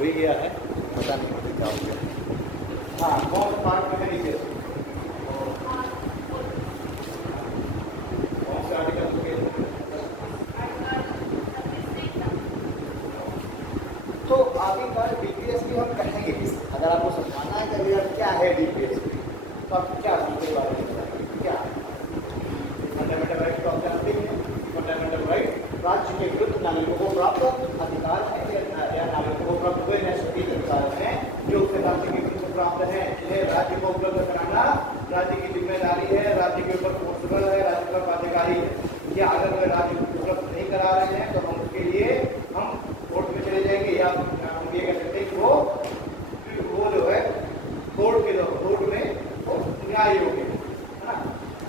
हो ही गया है, पता नहीं क्या हो गया। हाँ, कौन सा पार्ट में है डीपीएसपी? कौन सा आर्टिकल हो गया? तो आखिरकार डीपीएसपी हम कहेंगे किस? अगर आपको समझाना है कि अगर क्या है डीपीएसपी, तो आप क्या इसके बारे में बताएंगे? क्या है? फंडामेंटल राइट को आप जानते हैं। फंडामेंटल राइट राज्य के विरुद्ध नागरिकों को प्राप्त अधिकार है या नागरिकों को प्राप्त हुए नैतिक अधिकार हैं जो उसके राज्य के विरुद्ध प्राप्त है, जिन्हें राज्य को उपलब्ध कराना राज्य की जिम्मेदारी है, राज्य के ऊपर पोर्टेबल है, राज्य पर बाध्यकारी है। या अगर वे राज्य को उपलब्ध नहीं करा रहे हैं तो हम उसके लिए हम कोर्ट में चले जाएंगे, या हम ये कह सकते हैं कि वो जो है कोर्ट में वो न्याय योग्य है ना,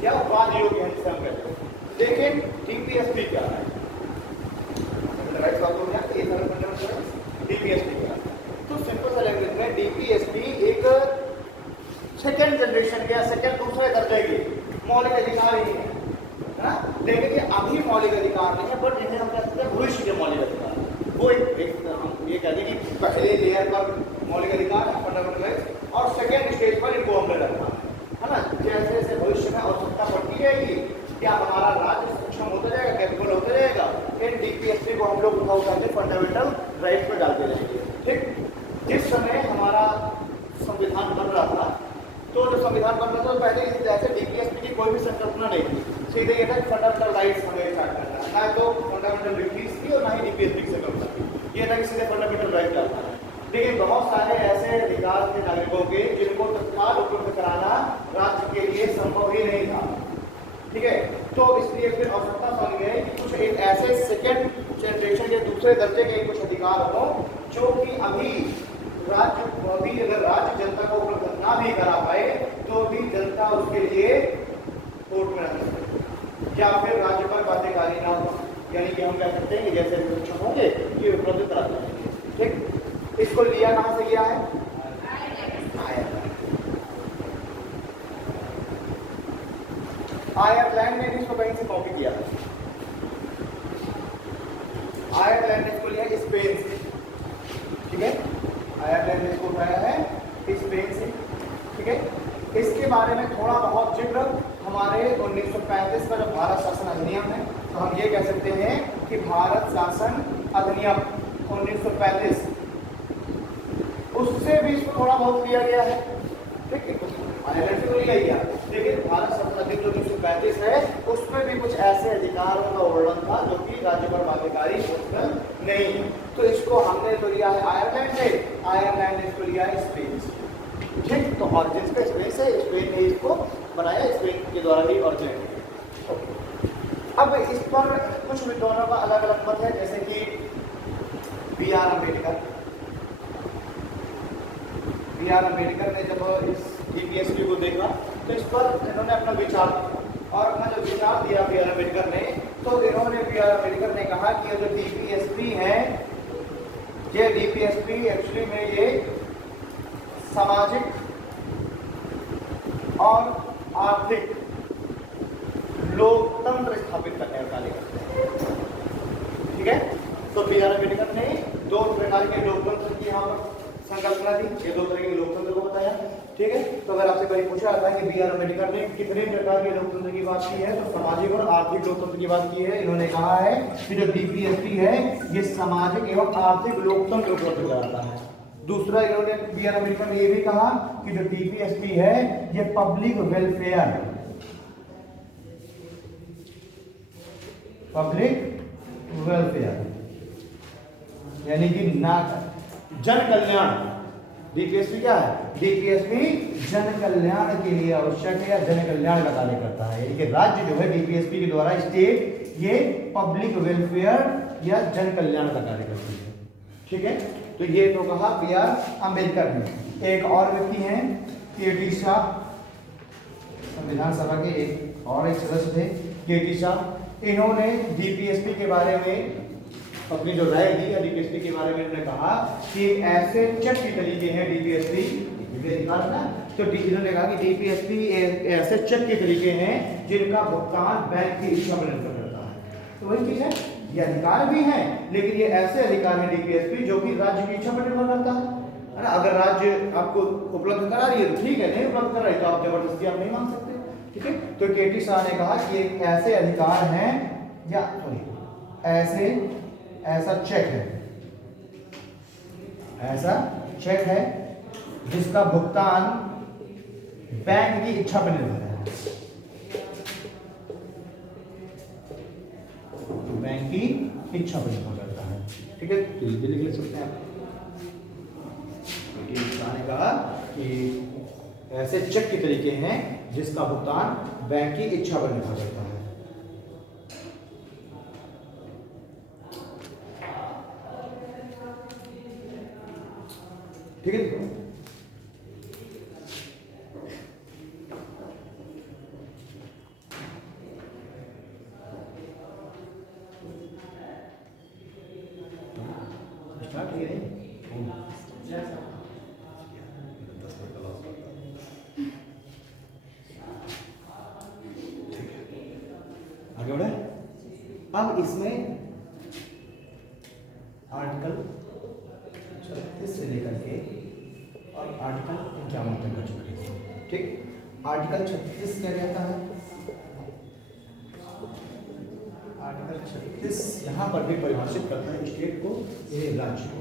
या वाद योग्य है जिसे हम कहते हैं। लेकिन डीपीएसपी क्या है? डीपीएसपी क्या है? तो सिंपल सा लैंग्वेज में डीपीएसपी एक सेकेंड जनरेशन के या सेकेंड दूसरे दर्जे की मौलिक अधिकार ही है ना, लेकिन ये अभी मौलिक अधिकार नहीं है, बट इन्हें हम कह सकते हैं भविष्य के मौलिक अधिकार। वो एक हम ये कहते हैं कि पहले लेयर पर मौलिक अधिकार है फंडामेंटल राइट्स, और सेकेंड स्टेज पर इनको हमने रखा है ना। जैसे जैसे भविष्य में आवश्यकता बढ़ती जाएगी, क्या हमारा राज्य सक्षम होता जाएगा, कैपेबल होता जाएगा, इन डीपीएसपी को हम लोग उठा के फंडामेंटल राइट पर डालते जाएंगे। ठीक, जिस समय हमारा संविधान बन रहा था, तो जो संविधान बन रहा था तो पहले इस तरह से डीपीएसपी की कोई भी संकल्पना नहीं थी। सीधे ये था कि फंडामेंटल राइट्स हमें स्टार्ट करना है, ना तो फंडामेंटल ड्यूटीज थी और ना ही डीपीएसपी की संकल्पना थी। ये था कि सीधे फंडामेंटल राइट डालना है। लेकिन बहुत सारे ऐसे अधिकार थे नागरिकों के जिनको तत्काल उपलब्ध कराना राज्य के लिए संभव ही नहीं था। ठीक है, तो इसलिए फिर आवश्यकता समझ गए कि कुछ एक ऐसे सेकेंड जनरेशन के दूसरे दर्जे के कुछ अधिकार हो जो कि अभी अगर राज्य जनता को उपलब्ध ना भी करा पाए तो भी जनता उसके लिए कोर्ट में रह सकते, या फिर राज्य पर बाध्यकारी ना हो, यानी कि हम कह सकते हैं कि जैसे सक्षम होंगे ये उपलब्ध करा देंगे। ठीक, इसको लिया कहां से लिया है? आयरलैंड ने इसको कहीं से कॉपी किया है। आयरलैंड ने इसको लिया स्पेन से। ठीक है, आयरलैंड ने इसको उठाया है स्पेन से। ठीक है, इसके बारे में थोड़ा बहुत जिक्र हमारे 1935 का जो भारत शासन अधिनियम है, तो हम ये कह सकते हैं कि भारत शासन अधिनियम 1935 उससे भी इसको थोड़ा बहुत लिया गया है। ठीक है, आयरलैंड से तो लिया गया, लेकिन भारत शासन अधिनियम जो 1935 है उसमें भी कुछ ऐसे अधिकारों का वर्णन था जो कि राज्य पर बाध्यकारी नहीं है। तो इसको हमने तो लिया है आयरलैंड से, आयरलैंड ने इसको लिया है स्पेन से। ठीक, तो ऑरिजिन का स्पेन से, स्पेन ने इसको बनाया, स्पेन के द्वारा ही ऑरिजिन है। अब इस पर कुछ विद्वानों का अलग अलग मत है, जैसे कि बी.आर. अम्बेडकर ने जब इस डीपीएसपी को देखा तो इस पर इन्होंने अपना विचार और अपना जो विचार दिया बी.आर. अम्बेडकर ने, तो इन्होंने बी.आर. अम्बेडकर ने कहा कि जो डीपीएसपी है, ये डीपीएसपी एक्चुअली में ये सामाजिक और आर्थिक लोकतंत्र स्थापित करने का कार्य करते हैं। ठीक है, तो बी.आर. अम्बेडकर ने दो प्रकार के लोकतंत्र की यहाँ पर संकल्पना दी, ये दो तरह के लोकतंत्र को बताया। ठीक है, तो अगर आपसे कहीं पूछा जाता है कि बी.आर. अम्बेडकर ने कितने प्रकार के लोकतंत्र की बात की है, तो सामाजिक और आर्थिक लोकतंत्र की बात की है। इन्होंने कहा है कि जो डीपीएसपी है ये सामाजिक एवं आर्थिक लोकतंत्र उपलब्ध कराता है। दूसरा, इन्होंने बी.आर. अम्बेडकर ने ये भी कहा कि जो डीपीएसपी है ये पब्लिक वेलफेयर यानी कि जन कल्याण। डीपीएसपी क्या है? डीपीएसपी जन कल्याण के लिए आवश्यक है या जन कल्याण का कार्य करता है, यानी कि राज्य जो है डीपीएसपी के द्वारा, स्टेट ये पब्लिक वेलफेयर या जन कल्याण का कार्य करती है। ठीक है, तो ये तो कहा बी.आर. अम्बेडकर ने। एक और व्यक्ति हैं के.टी. शाह, संविधान सभा के एक सदस्य थे के.टी. शाह। इन्होंने डीपीएसपी के बारे में अपनी जो राय दी है डीपीएसपी के बारे में, उन्होंने कहा कि ऐसे चक्र तरीके हैं डीपीएसपी ना, तो इन्होंने कहा कि डीपीएसपी ऐसे चक्र तरीके हैं जिनका भुगतान बैंक की इच्छा पर निर्भर करता है। तो वही चीज है ये अधिकार भी हैं, लेकिन ये ऐसे अधिकार हैं डीपीएसपी जो कि राज्य की इच्छा पर निर्भर करता है ना। अगर राज्य आपको उपलब्ध करा रही है तो ठीक है, नहीं उपलब्ध करा रही तो आप जबरदस्ती आप नहीं मांग सकते, ठीक है। तो केटी शाह ने कहा कि एक ऐसे अधिकार हैं या ऐसा चेक है, ऐसा चेक है जिसका भुगतान बैंक की इच्छा पर निर्भर है, बैंक की इच्छा पर निर्भर करता है, ठीक है। तो ये लिख सकते हैं आप। ने कहा कि ऐसे चेक के तरीके हैं जिसका भुगतान बैंक की इच्छा पर निर्भर करता है, ठीक है। आगे बढ़े। अब इसमें आर्टिकल 36 से लेकर के और आर्टिकल 51 तक का चुके हैं, ठीक। आर्टिकल 36 क्या कहता है? आर्टिकल 36 यहाँ पर भी परिभाषित करता है स्टेट को, ये राज्य को,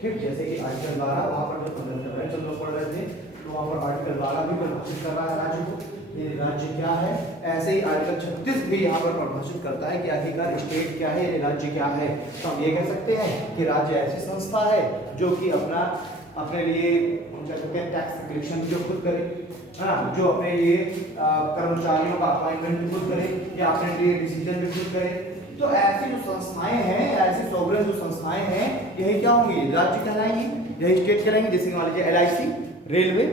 ठीक। जैसे कि आर्टिकल 12 वहाँ पर जो 15 लोग पढ़ रहे थे तो वहाँ पर आर्टिकल 12 भी परिभाषित कर रहा है राज्य को, ये राज्य क्या है। ऐसे ही आर्टिकल 36 भी यहाँ पर परिभाषित करता है कि आखिरकार स्टेट क्या है, ये राज्य क्या है। तो हम ये कह सकते हैं कि राज्य ऐसी संस्था है जो कि अपने लिए क्या कहते हैं टैक्स कलेक्शन जो खुद करे, है ना, जो अपने लिए कर्मचारियों का अपॉइंटमेंट खुद करे या अपने लिए डिसीजन भी खुद करे। तो ऐसी जो संस्थाएं हैं, ऐसी सोवरेन जो संस्थाएं हैं, यही क्या होंगी? राज्य कहलाएंगी, यही स्टेट कहलाएंगे। जैसे मान लीजिए LIC, रेलवे,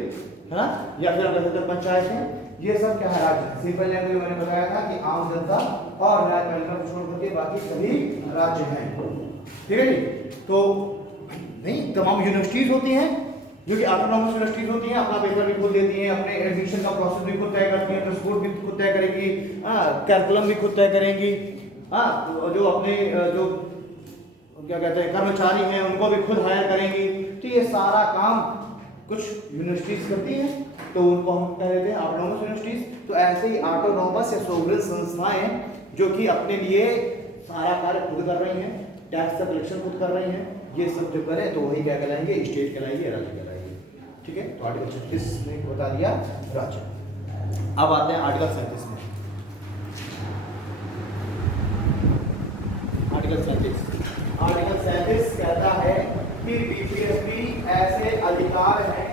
है ना, या फिर अगर पंचायत है, ये सब क्या है? राज्य। सिंपल लैंग्वेज में मैंने बताया था कि आम जनता और न्यायपालिका को छोड़ करके बाकी सभी राज्य हैं, ठीक है जी। तो नहीं, तमाम यूनिवर्सिटीज होती हैं जो कि ऑटोनॉमस यूनिवर्सिटीज होती हैं, अपना पेपर भी खुद देती हैं, अपने एडमिशन का प्रोसेस भी खुद तय करती हैं, टेस्ट भी खुद तय करेंगी, कैरिकुलम भी खुद तय करेंगी, जो अपने जो क्या कहते हैं कर्मचारी हैं उनको भी खुद हायर करेंगी। तो ये सारा काम कुछ यूनिवर्सिटीज करती हैं, तो उनको हम कह देते हैं ऑटोनॉमस यूनिवर्सिटीज। तो ऐसे ही ऑटोनॉमस या सोवरेन संस्थाएं जो कि अपने लिए सारा कार्य खुद कर रही हैं, टैक्स का कलेक्शन खुद कर रही हैं, ये सब जो करें तो वही क्या कहलाएंगे? स्टेट कहलाएंगे, राज्य कहलाएंगे, ठीक है। तो आर्टिकल 36 ने बता दिया राज्य। अब आते हैं आर्टिकल 37 में। आर्टिकल 37 कहता है कि डीपीएसपी ऐसे अधिकार हैं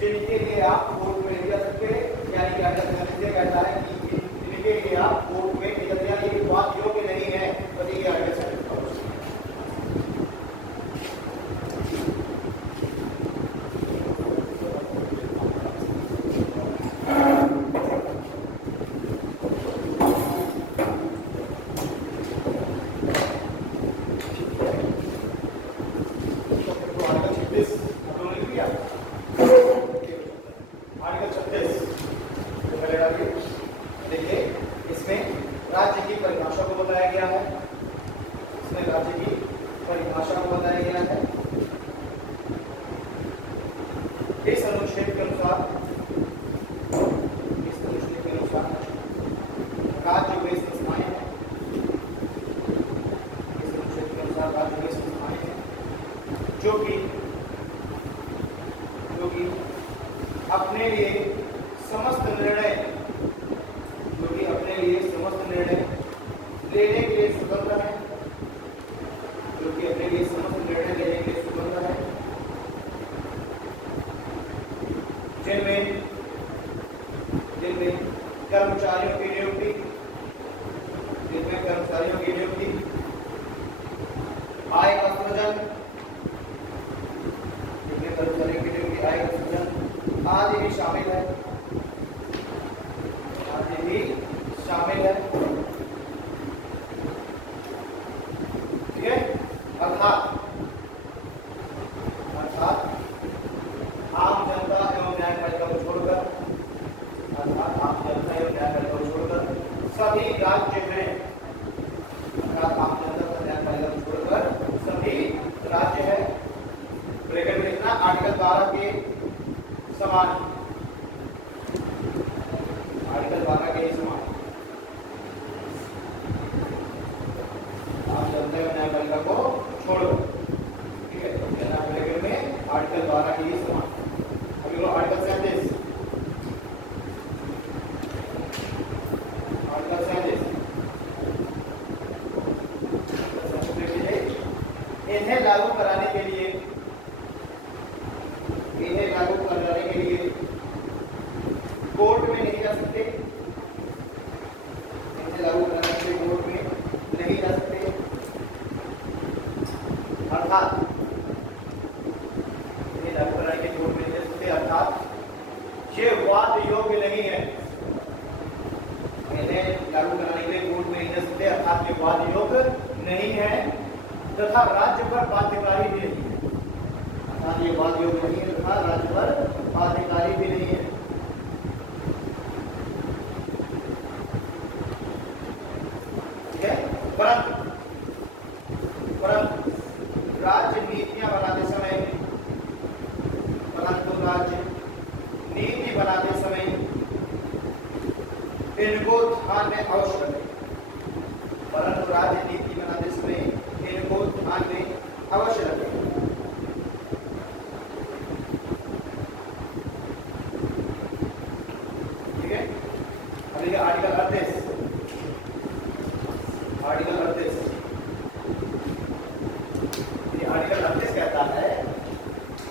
जिनके लिए आप कोर्ट में नहीं जा सकते, यानी क्या कहता है कि इनके लिए आप कोर्ट में नहीं जाते, यानी ये बात योग्य नहीं है। तो ये आर्टिकल 37 इस अनुच्छेद के अनुसार राज्य वे संस्थाएं हैं, इस अनुच्छेद के अनुसार राज्य वे संस्थाएं हैं जो कि अपने लिए समस्त निर्णय लेने के लिए स्वतंत्र है, जिनमें कर्मचारियों की नियुक्ति, आय का सृजन, आदि भी शामिल है, ठीक है। अर्थात आम जनता एवं न्यायपालिका को छोड़कर, सभी राज्य में, आम जनता इन्हें लागू कराने के लिए कोर्ट में नहीं जा सकते, इन्हें लागू कराने के लिए कोर्ट में नहीं जा सकते, अर्थात इन्हें लागू कराने के लिए कोर्ट में नहीं जा सकते, अर्थात ये वाद योग्य नहीं है। इन्हें लागू कराने के लिए कोर्ट में नहीं जा सकते, अर्थात ये वाद योग्य नहीं है तथा राज्य पर बाध्यकारी भी नहीं है, अर्थात ये वाद योग्य नहीं है तथा राज्य पर बाध्यकारी भी नहीं है। परंतु राज्य नीतियां बनाते समय, नीति बनाते समय इनको ध्यान में अवश्य रखें, परंतु राज्य नीति बनाते समय इनको ध्यान में अवश्य रखें। ठीक है, अभी आर्टिकल 38 कहता है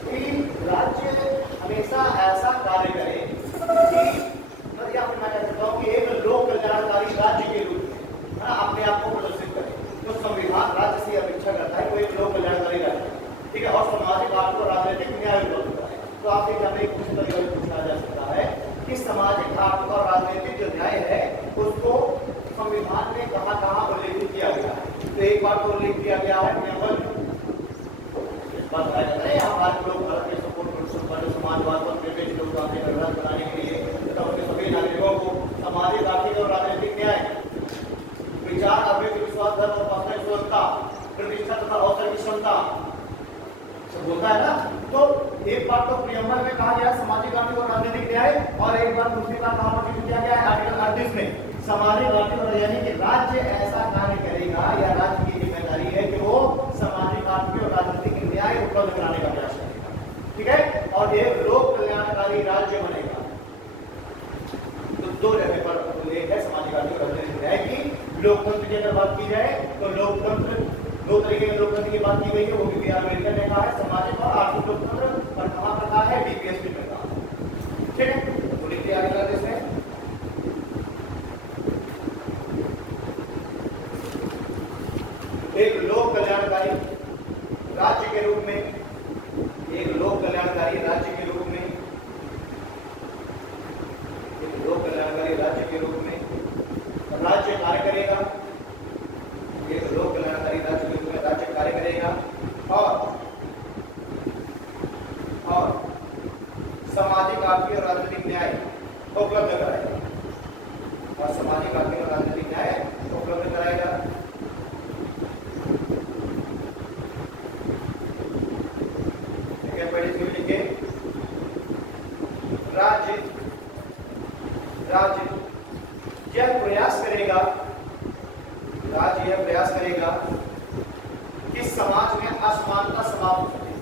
कि राज्य हमेशा ऐसा कार्य करे कि या फिर मैं कह सकता हूँ कि एक लोक कल्याणकारी राज्य के रूप में अपने आप को प्रदर्शित करे। तो संविधान राज्य से अपेक्षा करता है कोई एक लोक कल्याणकारी राज्य, ठीक है, और सामाजिक आर्थिक और राजनीतिक न्याय उपलब्ध कराए। तो आपसे हमें कुछ तरीके से पूछा जा सकता है कि सामाजिक आर्थिक और राजनीतिक जो न्याय है उसको संविधान में कहाँ उल्लेखित किया गया है। तो एक बार तो उल्लेख किया गया है प्रियम्बल में, बताया जाता है हमारे लोग भारत के सपोर्ट समाजवाद पर ब्रिटिश लोग बनाने के लिए तथा उनके सभी नागरिकों को सामाजिक आर्थिक और राजनीतिक न्याय, विचार अभिव्यक्ति विश्वास धर्म और भाषा की स्वतंत्रता, प्रतिष्ठा तथा अवसर की क्षमता सब होता है ना। तो एक बार तो प्रियम्बल में कहा गया सामाजिक आर्थिक और राजनीतिक न्याय, और एक बार दूसरी बार कहां पर किया गया है आर्टिकल 38 में सामाजिक आर्थिक और यानी कि राज्य ऐसा कार्य करेगा या राज्य की जिम्मेदारी है कि वो सामाजिक आर्थिक और राजनीतिक न्याय उपलब्ध कराने का प्रयास करेगा, ठीक है, और एक लोक कल्याणकारी राज्य बनेगा। तो दो जगह पर उल्लेख है सामाजिक आर्थिक और राजनीतिक न्याय की। लोकतंत्र की अगर बात की जाए तो लोकतंत्र दो तरीके के लोकतंत्र की बात की गई है, वो भी अमेरिकन ने कहा है, सामाजिक और आर्थिक लोकतंत्र, और कहां पर कहा है डीपीएसपी में कहा, ठीक है। तो लिखिए आगे कर देते हैं एक लोक कल्याणकारी राज्य के रूप में, एक लोक कल्याणकारी राज्य के रूप में, एक लोक कल्याणकारी राज्य के रूप में राज्य कार्य करेगा, एक लोक कल्याणकारी राज्य के रूप में राज्य कार्य करेगा और सामाजिक आर्थिक और राजनीतिक न्याय उपलब्ध कराएगा, और सामाजिक आर्थिक और राजनीतिक न्याय उपलब्ध कराएगा। राज्य यह प्रयास करेगा, राज्य यह प्रयास करेगा कि समाज में असमानता समाप्त हो सके,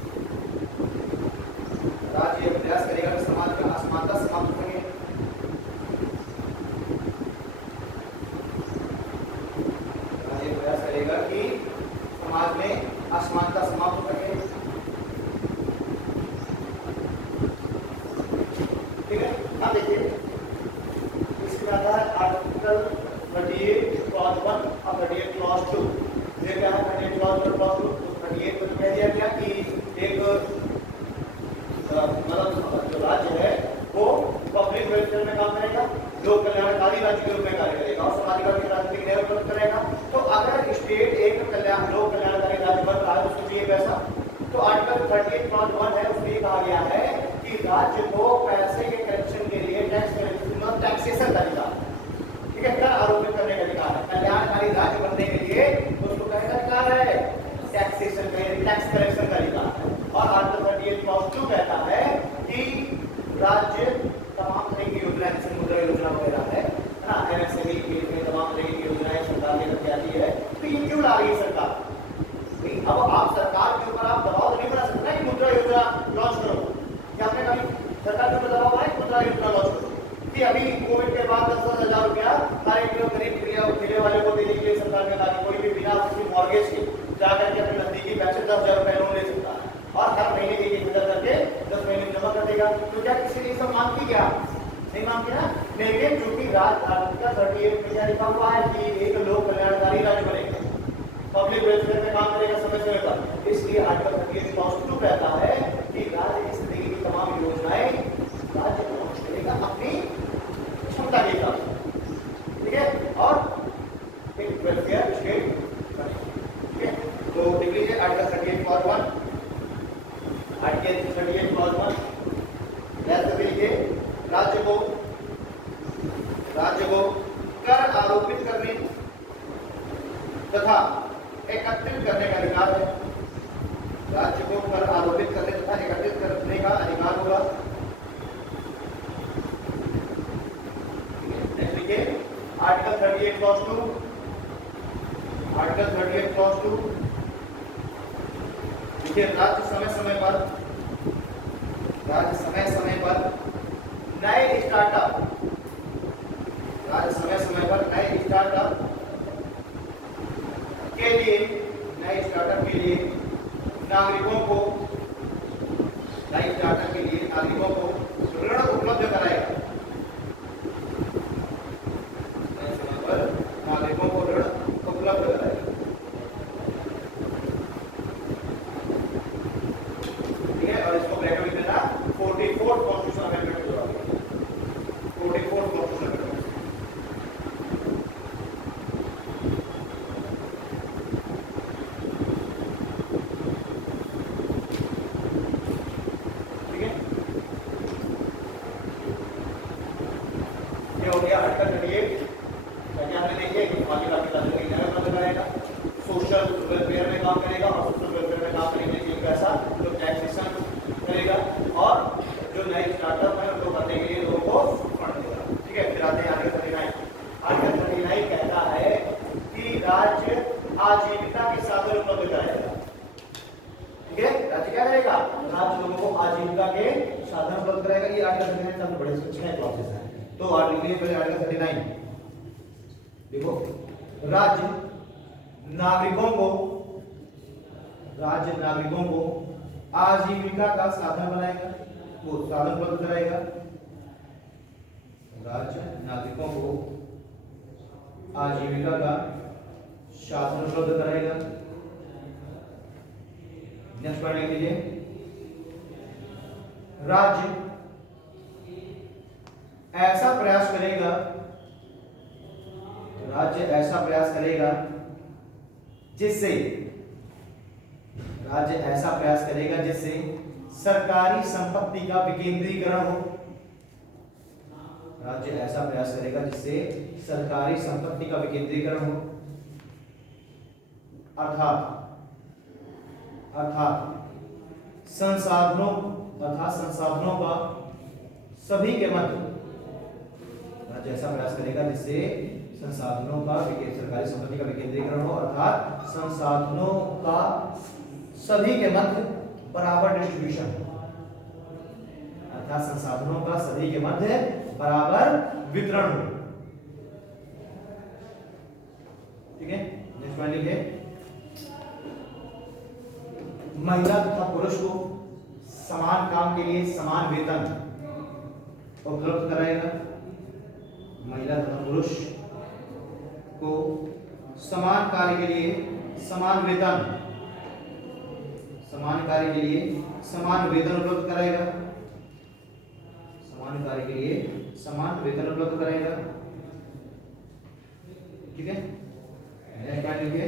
राज्य यह प्रयास करेगा कि समाज में असमानता समाप्त हो सके, राज्य प्रयास करेगा कि समाज में असमानता समाप्त हो सके, ठीक है। अब देखिए आर्टिकल 38 क्लॉज 1 और 38 क्लॉज 2, ये क्या है 38 क्लॉज 1 क्लॉज 2, 38 में कह दिया गया कि एक मतलब जो राज्य है वो पब्लिक वेलफेयर में काम करेगा, लोक कल्याणकारी राज्य के रूप में कार्य करेगा और सामाजिक आर्थिक राजनीतिक न्याय उपलब्ध करेगा। तो अगर स्टेट एक लोक कल्याणकारी राज्य बन रहा है तो उसको चाहिए पैसा, तो आर्टिकल 38 क्लॉज 1 है उसमें कहा गया है कि राज्य को पैसे के कलेक्शन के लिए टैक्सेशन का अधिकार, ठीक है, कर आरोपित करने का अधिकार है। कल्याणकारी राज्य बनने के लिए उसको कहने का अधिकार है टैक्सेशन का, टैक्स कलेक्शन का अधिकार है। और आर्टिकल 38 क्लॉज 2 कहता है कि राज्य तमाम तरह की योजनाएं जैसे मुद्रा योजना वगैरह है ना, एमएसएमई के लिए तमाम तरह की योजनाएं सरकार लेकर के आती है। तो ये क्यों ला रही है सरकार? अब आप सरकार के ऊपर आप दबाव नहीं बना सकते कि मुद्रा योजना लॉन्च करो, क्या आपने कभी सरकार के ऊपर दबाव बनाया मुद्रा योजना लॉन्च करो कि अभी कोविड के बाद 10,000 रुपया हर एक गरीब ठेले वाले को देने के लिए सरकार ने कहा कि कोई भी बिना उसकी मॉर्गेज के जाकर के अपने नजदीकी बैंक से 10,000 तो क्या किसी ने सब मांग की क्या? नहीं मांग की ना। लेकिन चूंकि राज्य का 38 में क्या लिखा हुआ है कि एक लोक कल्याणकारी राज्य बनेगा, पब्लिक वेलफेयर में काम करेगा समय समय पर, इसलिए आर्टिकल 38 क्लॉज 2 कहता है कि राज्य इस तरीके की तमाम योजनाएं राज्य लॉन्च करेगा अपनी क्षमता के हिसाब से, ठीक है, और एक वेलफेयर स्टेट बनेगा, ठीक है। तो देख लीजिए आर्टिकल 38 क्लॉज 1, आर्टिकल 38 क्लॉज 1 राज्य को कर आरोपित करने तथा एकत्रित करने का अधिकार है। राज्य को कर आरोपित करने तथा एकत्रित करने का अधिकार होगा। नेक्स्ट देखिए आर्टिकल 38 क्लॉज 2, आर्टिकल 38 क्लॉज 2 देखिए राज्य समय समय पर नए स्टार्टअप, राज्य समय समय पर नए स्टार्टअप के लिए नागरिकों को ऋण उपलब्ध कराएगा। नए समय पर नागरिकों को ऋण उपलब्ध कराएगा, ठीक है। और इसको ब्रैकेट में देना 44th कॉन्स्टिट्यूशन अमेंडमेंट जो है 44th कॉन्स्टिट्यूशन अमेंडमेंट, ठीक है। ये हो गया आर्टिकल 38। क्या हमने देखिए कि बाकी राज्य लगाएगा, सोशल वेलफेयर में काम करेगा और सोशल वेलफेयर में काम करने के लिए पैसा जो टैक्सेशन करेगा और जो नए स्टार्टअप है उनको करने के लिए लोगों को फंड देगा, ठीक है। फिर आते हैं आर्टिकल 39। आर्टिकल 39 कहता है कि राज्य आजीविका के साधन उपलब्ध कराएगा, ठीक है। राज्य क्या करेगा? राज्य लोगों को आजीविका के साधन उपलब्ध कराएगा। ये आर्टिकल 39 सबसे बड़े 6 क्लॉजेस हैं। तो आर्टिकल 39 देखो, राज्य नागरिकों को आजीविका का साधन बनाएगा, वो साधन उपलब्ध कराएगा। राज्य नागरिकों को आजीविका का साधन उपलब्ध कराएगा। नेक्स्ट पढ़ने के लिए राज्य ऐसा प्रयास करेगा जिससे सरकारी संपत्ति का विकेंद्रीकरण हो। राज्य ऐसा प्रयास करेगा जिससे सरकारी संपत्ति का विकेंद्रीकरण हो, अर्थात संसाधनों का सभी के मध्य, राज्य ऐसा प्रयास करेगा जिससे संसाधनों का सरकारी संपत्ति का विकेंद्रीकरण हो, अर्थात संसाधनों का सभी के मध्य बराबर डिस्ट्रीब्यूशन, अर्थात संसाधनों का सभी के मध्य बराबर वितरण हो, ठीक है। नेक्स्ट पॉइंट लिखिए, महिला तथा पुरुष को समान काम के लिए समान वेतन उपलब्ध कराएगा। महिला तथा पुरुष को समान कार्य के लिए समान वेतन उपलब्ध कराएगा। समान कार्य के लिए समान वेतन उपलब्ध कराएगा, ठीक है। क्या लिखिए,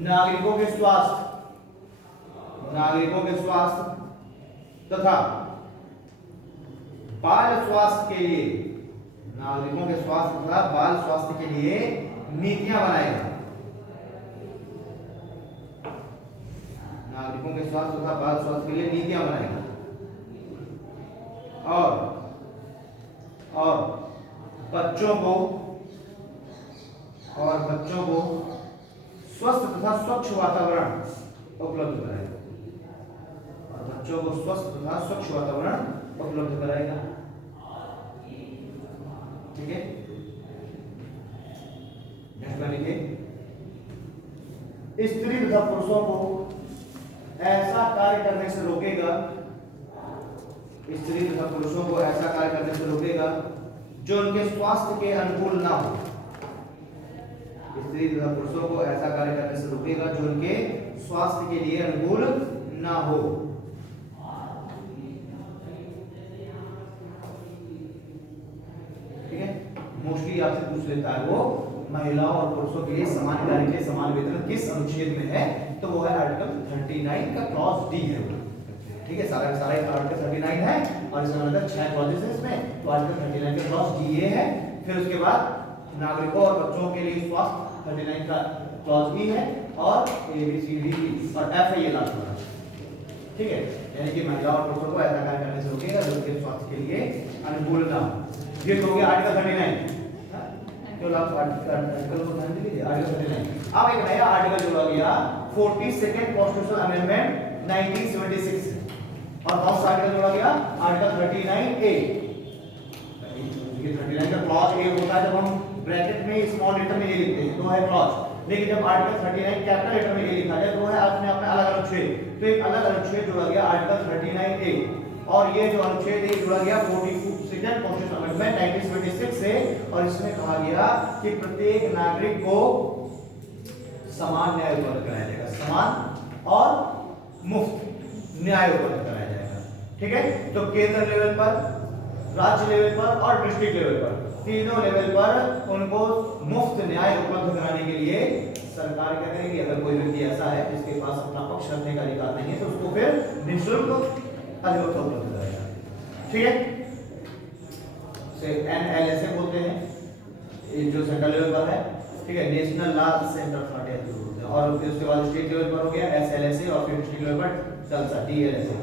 नागरिकों के स्वास्थ्य तथा बाल स्वास्थ्य के लिए नीतियां बनाएगा। नागरिकों के स्वास्थ्य तथा बाल स्वास्थ्य के लिए नीतियां बनाएगा और बच्चों को स्वस्थ तथा स्वच्छ वातावरण उपलब्ध कराएगा, ठीक है। स्त्री तथा पुरुषों को ऐसा कार्य करने से रोकेगा स्त्री तथा पुरुषों को ऐसा कार्य करने से रोकेगा जो उनके स्वास्थ्य के अनुकूल ना हो। स्त्री तथा पुरुषों को ऐसा कार्य करने से रोकेगा जो उनके स्वास्थ्य के लिए अनुकूल ना हो। ठीक है, मोस्टली आपसे पूछ लेता है वो महिलाओं और पुरुषों के लिए समान कार्य के लिए समान वेतन किस अनुच्छेद में है, तो वो है आर्टिकल 39 का क्लॉज डी है। ठीक है, सारा आर्टिकल 39 है और इसमें अंदर 6 क्लॉजेस हैं इसमें, तो आर्टिकल 39 का क्लॉज डी ए है। फिर उसके बाद नागरिकों और बच्चों के लिए स्वास्थ्य 39 का क्लॉज ई है और ए बी सी डी और एफ है ये लास्ट वाला। ठीक है, यानी कि महिलाओं और पुरुषों को ऐसा कार्य करने से रोकेगा जो उनके स्वास्थ्य के लिए अनुकूल ना हो। ये तो हो गया आर्टिकल 39। केवल आप आर्टिकल को ध्यान दीजिए, आर्टिकल 39। अब एक नया आर्टिकल जोड़ा गया 42nd कॉन्स्टिट्यूशनल अमेंडमेंट 1976 और कौन सा आर्टिकल जोड़ा गया? आर्टिकल 39 ए। ये 39 का क्लॉज ए होता है जब हम ब्रैकेट में स्मॉल लेटर में ए लिखते हैं तो है क्लॉज, लेकिन जब आर्टिकल 39 कैपिटल लेटर में ए लिखा जाए तो है अपने आप में अलग अनुच्छेद। तो एक अलग अनुच्छेद जोड़ा गया आर्टिकल 39 ए और ये जो अनुच्छेद है जोड़ा गया 42nd कॉन्स्टिट्यूशनल अमेंडमेंट 1976 से और इसमें कहा गया कि प्रत्येक नागरिक को समान न्याय उपलब्ध कराया जाएगा, समान और मुफ्त न्याय उपलब्ध कराया जाएगा। ठीक है, तो केंद्र लेवल पर, राज्य लेवल पर और डिस्ट्रिक्ट लेवल पर, तीनों लेवल पर उनको मुफ्त न्याय उपलब्ध कराने के लिए सरकार क्या करेगी? अगर कोई व्यक्ति ऐसा है जिसके पास अपना पक्ष रखने का अधिकार नहीं है तो उसको फिर निःशुल्क अधिवक्ता उपलब्ध कराएगा। ठीक है, से NLSA बोलते हैं, ये जो सेंट्रल लेवल पर है। ठीक है, नेशनल लॉ सेंटर बोलते हैं और फिर उसके बाद स्टेट लेवल पर हो गया SLSA और फिर डिस्ट्रिक्ट लेवल पर जलसा DLSA।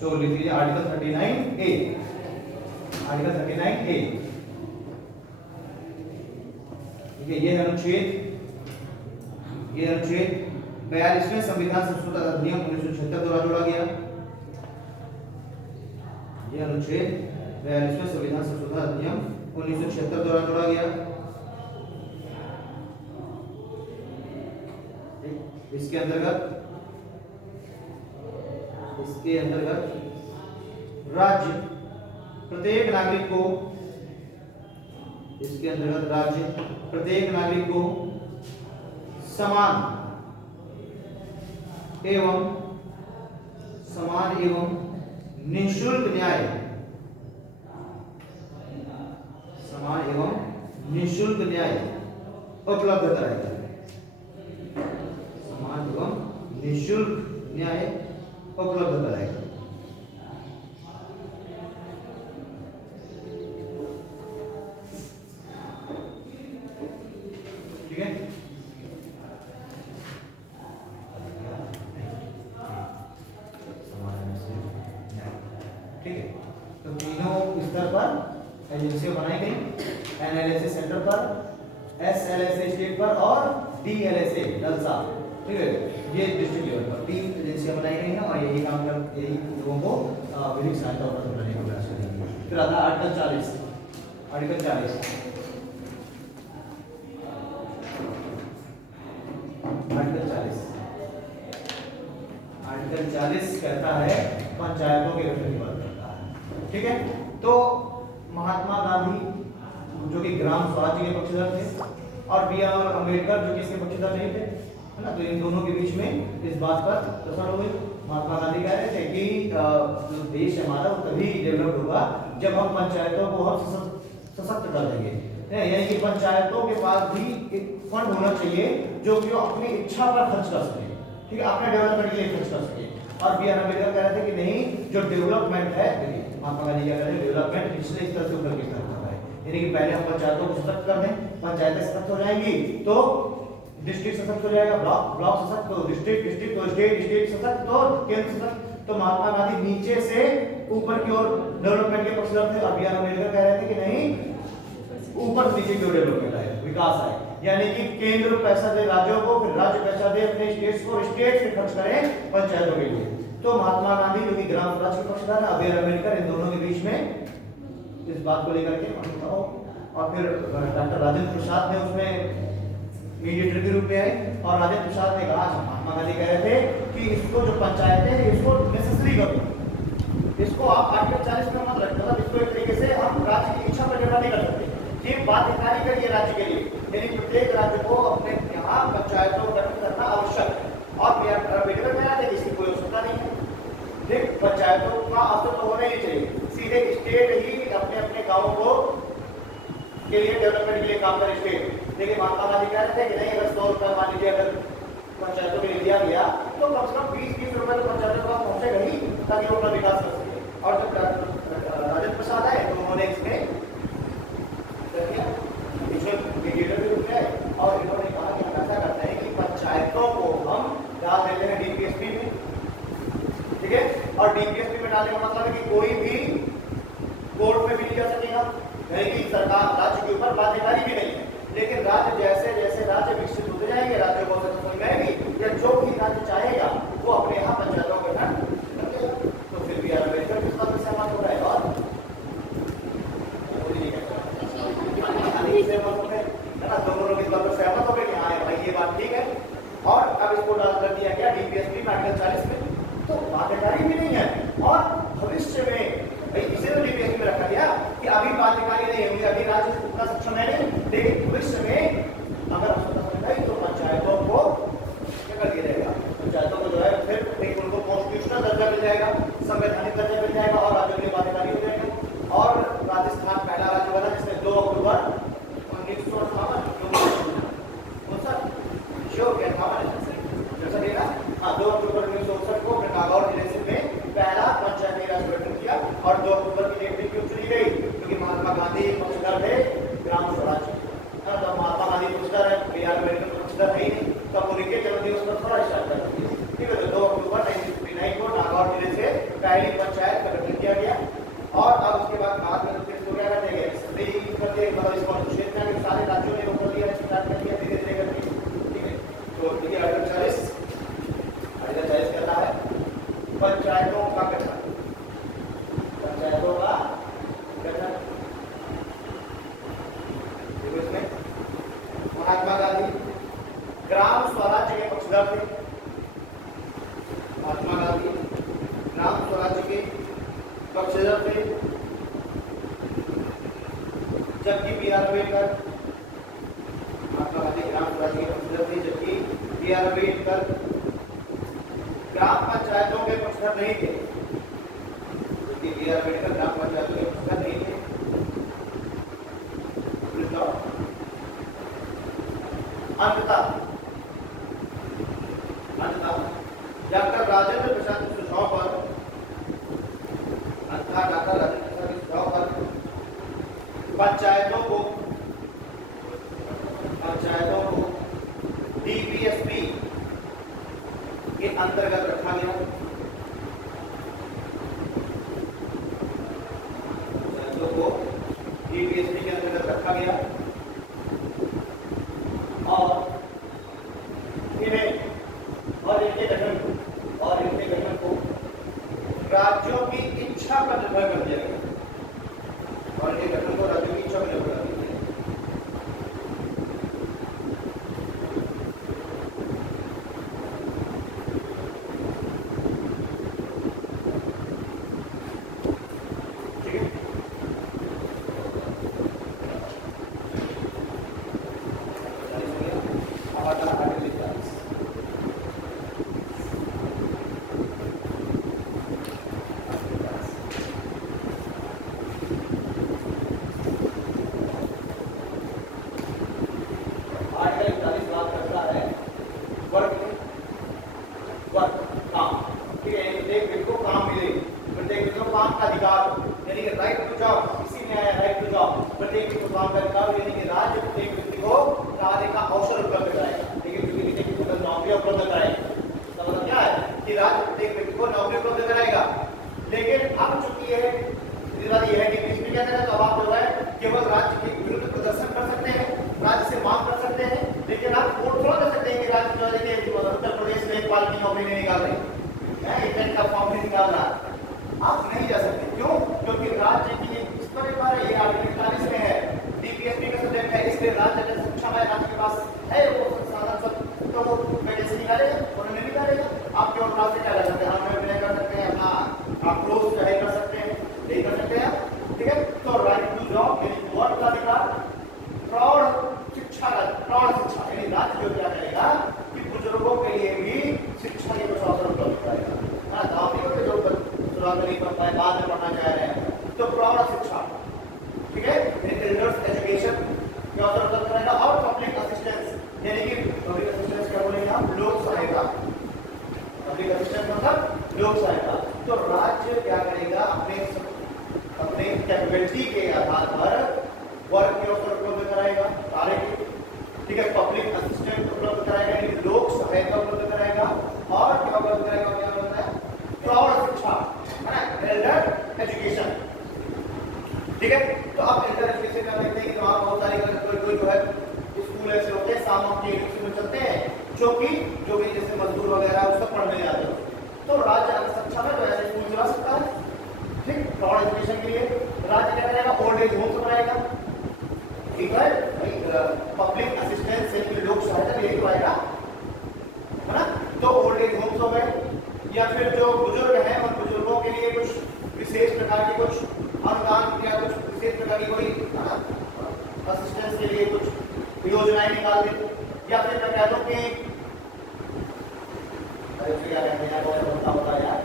तो लिख लीजिए आर्टिकल 39 ए, आर्टिकल 39 ए। ठीक है, ये अनुच्छेद 42वें संविधान संशोधन अधिनियम 1976 द्वारा जोड़ा गया। ये अनुच्छेद 42वें संविधान संशोधन अधिनियम 1976 द्वारा जोड़ा गया। इसके अंतर्गत राज्य प्रत्येक नागरिक को समान एवं निःशुल्क न्याय उपलब्ध कराएगा। समान एवं निःशुल्क न्याय उपलब्ध कराएगा। ठीक है, ठीक है, तो तीनों स्तर पर एजेंसियां बनाई गई, NLSA सेंटर पर, SLSA स्टेट पर और DLSA जलसा। ठीक है, ये डिस्ट्रिक्ट लेवल पर 3 एजेंसियां बनाई गई हैं और यही काम कर यही लोगों को विधिक सहायता उपलब्ध कराने का प्रयास करेंगे। फिर आता है आर्टिकल 40। आर्टिकल 40 कहता है पंचायतों के गठन की बात करता है। ठीक है, तो महात्मा गांधी जो कि ग्राम स्वराज्य के पक्षधर थे और BR अम्बेडकर जो कि इसके पक्षधर नहीं थे, है ना, तो इन दोनों के बीच में इस बात पर चर्चा हो गई। महात्मा गांधी कह रहे थे कि जो देश हमारा वो तभी डेवलप होगा जब हम पंचायतों को और सशक्त कर देंगे। यानी कि पंचायतों के पास भी एक फंड होना चाहिए जो कि वो अपनी इच्छा पर खर्च कर सके। ठीक है, अपने डेवलपमेंट के लिए खर्च कर सके। और BR अम्बेडकर कह रहे थे कि नहीं, जो डेवलपमेंट है, महात्मा गांधी क्या कह रहे थे, डेवलपमेंट निचले स्तर से ऊपर की तरफ करना है। यानी कि पहले हम पंचायतों को सशक्त कर दें, पंचायतें सशक्त हो जाएंगी तो डिस्ट्रिक्ट सशक्त हो जाएगा, ब्लॉक सशक्त तो डिस्ट्रिक्ट तो स्टेट सशक्त तो केंद्र सशक्त। तो महात्मा गांधी नीचे से ऊपर की ओर डेवलपमेंट के पक्षधर थे और BR अम्बेडकर कह रहे थे कि नहीं, ऊपर से नीचे की ओर डेवलपमेंट आए, विकास आए। यानी कि केंद्र पैसा दे राज्यों को, फिर राज्य पैसा दे अपने स्टेट्स को, स्टेट से खर्च करें पंचायतों के लिए। तो महात्मा गांधी जो कि ग्राम स्वराज के पक्षधर है, BR अम्बेडकर, इन दोनों के बीच में इस बात को लेकर के और फिर डॉक्टर राजेंद्र प्रसाद ने उसमें मीडिएटर के रूप में आए और राजेंद्र प्रसाद ने कहा, महात्मा गांधी कह रहे थे कि इसको जो पंचायतें इसको नेसेसरी करो, इसको आप आर्टिकल 40 में मत रखना, मतलब इसको एक तरीके से हम राज्य की इच्छा पर निर्भर नहीं कर सकते। ये बाध्यकारी करिए राज्य के लिए, यानी प्रत्येक राज्य को अपने यहाँ पंचायतों का गठन करना आवश्यक है। और बेटर में आते इसकी कोई आवश्यकता नहीं है। देख, पंचायतों का अस्तित्व तो होना ही चाहिए, सीधे स्टेट ही अपने अपने गाँव को के लिए डेवलपमेंट के लिए काम करे स्टेट। लेकिन महात्मा गांधी कह रहे थे कि नहीं, अगर 100 रुपये मान लीजिए अगर पंचायतों के लिए दिया गया तो कम से कम 20-20 रुपये तो पंचायतों के पास पहुंचेगा ही, ताकि वो अपना विकास कर सके। और जब राजेंद्र प्रसाद आए तो उन्होंने इसमें मीडिएटर भी रुक गए और इन्होंने कहा कि हम ऐसा करते हैं कि पंचायतों को हम डाल देते हैं डीपीएसपी में, ठीक है। और डीपीएसपी में डालने का मतलब है कि कोई भी कोर्ट में भी नहीं जा सकेगा, यानी कि सरकार राज्य के ऊपर बाध्यकारी भी नहीं है। लेकिन राज्य जैसे जैसे राज्य विकसित होते जाएंगे, राज्यों को समझ में आएगी, या जो भी राज्य चाहेगा वो अपने यहाँ पंचायतों का गठन करेगा। तो फिर भी अम्बेडकर किस बात में सहमत हो रहा है? और है ना, दोनों लोग इस बात पर सहमत हो गए कि हाँ भाई ये बात ठीक है। और अब इसको डाल कर दिया गया डीपीएसपी में आर्टिकल 40 में, तो बाध्यकारी भी नहीं है। और भविष्य में भाई इसे तो डीपीएसपी में रखा गया कि अभी बाध्यकारी नहीं होंगे, अभी राज्य उतना सक्षम है नहीं, लेकिन भविष्य में अगर तो पंचायतों को क्या कर दिया जाएगा, पंचायतों को जो है फिर एक उनको कॉन्स्टिट्यूशनल दर्जा मिल जाएगा, संवैधानिक दर्जा मिल जाएगा और राज्यों के बाध्यकारी हो जाएगा। और राजस्थान पहला राज्य बना जिसने 2 अक्टूबर 1958 2 अक्टूबर 1959 को नागौर जिले में पहला पंचायती राज गठन किया। और 2 अक्टूबर की डेट भी क्यों चुनी गई? क्योंकि महात्मा गांधी पक्षधर थे ग्राम स्वराज, तो महात्मा गांधी पक्षधर है, बिहार अम्बेडकर पक्षधर है ही नहीं, तो अब उनके जन्मदिवस पर थोड़ा स्टार्ट कर दिया, ठीक है। तो 2 अक्टूबर 1959 को नागौर जिले से पहली पंचायत का गठन किया गया। और अब उसके बाद इसको क्या करते हैं, मतलब इसको अनुच्छेद में सारे राज्यों ने ऊपर दिया, स्टार्ट कर दिया धीरे धीरे करके, ठीक है। तो देखिए आर्टिकल 40 कहता है पंचायतों का गठन, पंचायतों का गठन। देखो इसमें महात्मा गांधी ग्राम स्वराज्य के पक्षधर थे, महात्मा गांधी ग्राम स्वराज्य के पक्षधर थे, जबकि बी.आर. अम्बेडकर, महात्मा गांधी ग्राम स्वराज्य के पक्षधर थे, जबकि बी.आर. अम्बेडकर ग्राम पंचायतों के पक्षधर नहीं थे, जबकि बी.आर. अम्बेडकर ग्राम पंचायतों के पक्षधर नहीं थे। अंततः डॉक्टर राजेंद्र प्रसाद के सुझाव पर पंचायतों को डीपीएसपी के अंतर्गत रखा गया। पंचायतों को डीपीएसपी के अंतर्गत रखा गया और इन्हें और इनके गठन को राज्यों की इच्छा पर निर्भर कर दिया गया, और इनके गठन को राज्यों की इच्छा पर निर्भर कर दिया गया। ठीक है, आप नहीं जा सकते। क्यों? क्योंकि राज्य की इस पर एक बार ये आर्टिकल 40 में है, डीपीएसपी का सब्जेक्ट है, इसलिए राज्य अगर सक्षम है, राज्य के पास है वो संसाधन सब, तो वो वैकेंसी निकालेगा, उन्होंने निकालेगा। आप केवल राज्य क्या कर सकते हैं, हम कर सकते हैं अपना क्लोज चाहे कर पब्लिक असिस्टेंस मतलब लोक सहायता। तो राज्य क्या करेगा, अपने कैपेबिलिटी के आधार पर वर्क के अवसर उपलब्ध कराएगा कार्य के, ठीक है, पब्लिक असिस्टेंट उपलब्ध कराएगा यानी लोक सहायता उपलब्ध कराएगा, और क्या उपलब्ध कराएगा, क्या होता है, प्रौढ़ शिक्षा, है ना, एल्डर एजुकेशन, ठीक है। तो आप एल्डर एजुकेशन में देखते हैं कि वहां बहुत सारे कोई जो है स्कूल ऐसे होते हैं सामूहिक एजुकेशन में चलते हैं, जो कि जैसे मजदूर वगैरह उस सब पढ़ने जाते हैं, तो राज्य अगर सक्षम है तो ऐसे स्कूल चला सकता है, ठीक। प्रौढ़ एजुकेशन के लिए राज्य क्या करेगा, ओल्ड एज होम बनाएगा, ठीक है, पब्लिक असिस्टेंस यानी लोक सहायता यही तो आएगा, है ना। तो ओल्ड एज होम्स हो गए, या फिर जो बुजुर्ग हैं उन बुजुर्गों के लिए कुछ विशेष प्रकार की कुछ अनुदान या कुछ विशेष प्रकार की कोई असिस्टेंस के लिए कुछ योजनाएं निकाल दे, या फिर मैं कह दूं कि क्या कहते हैं होता है यार,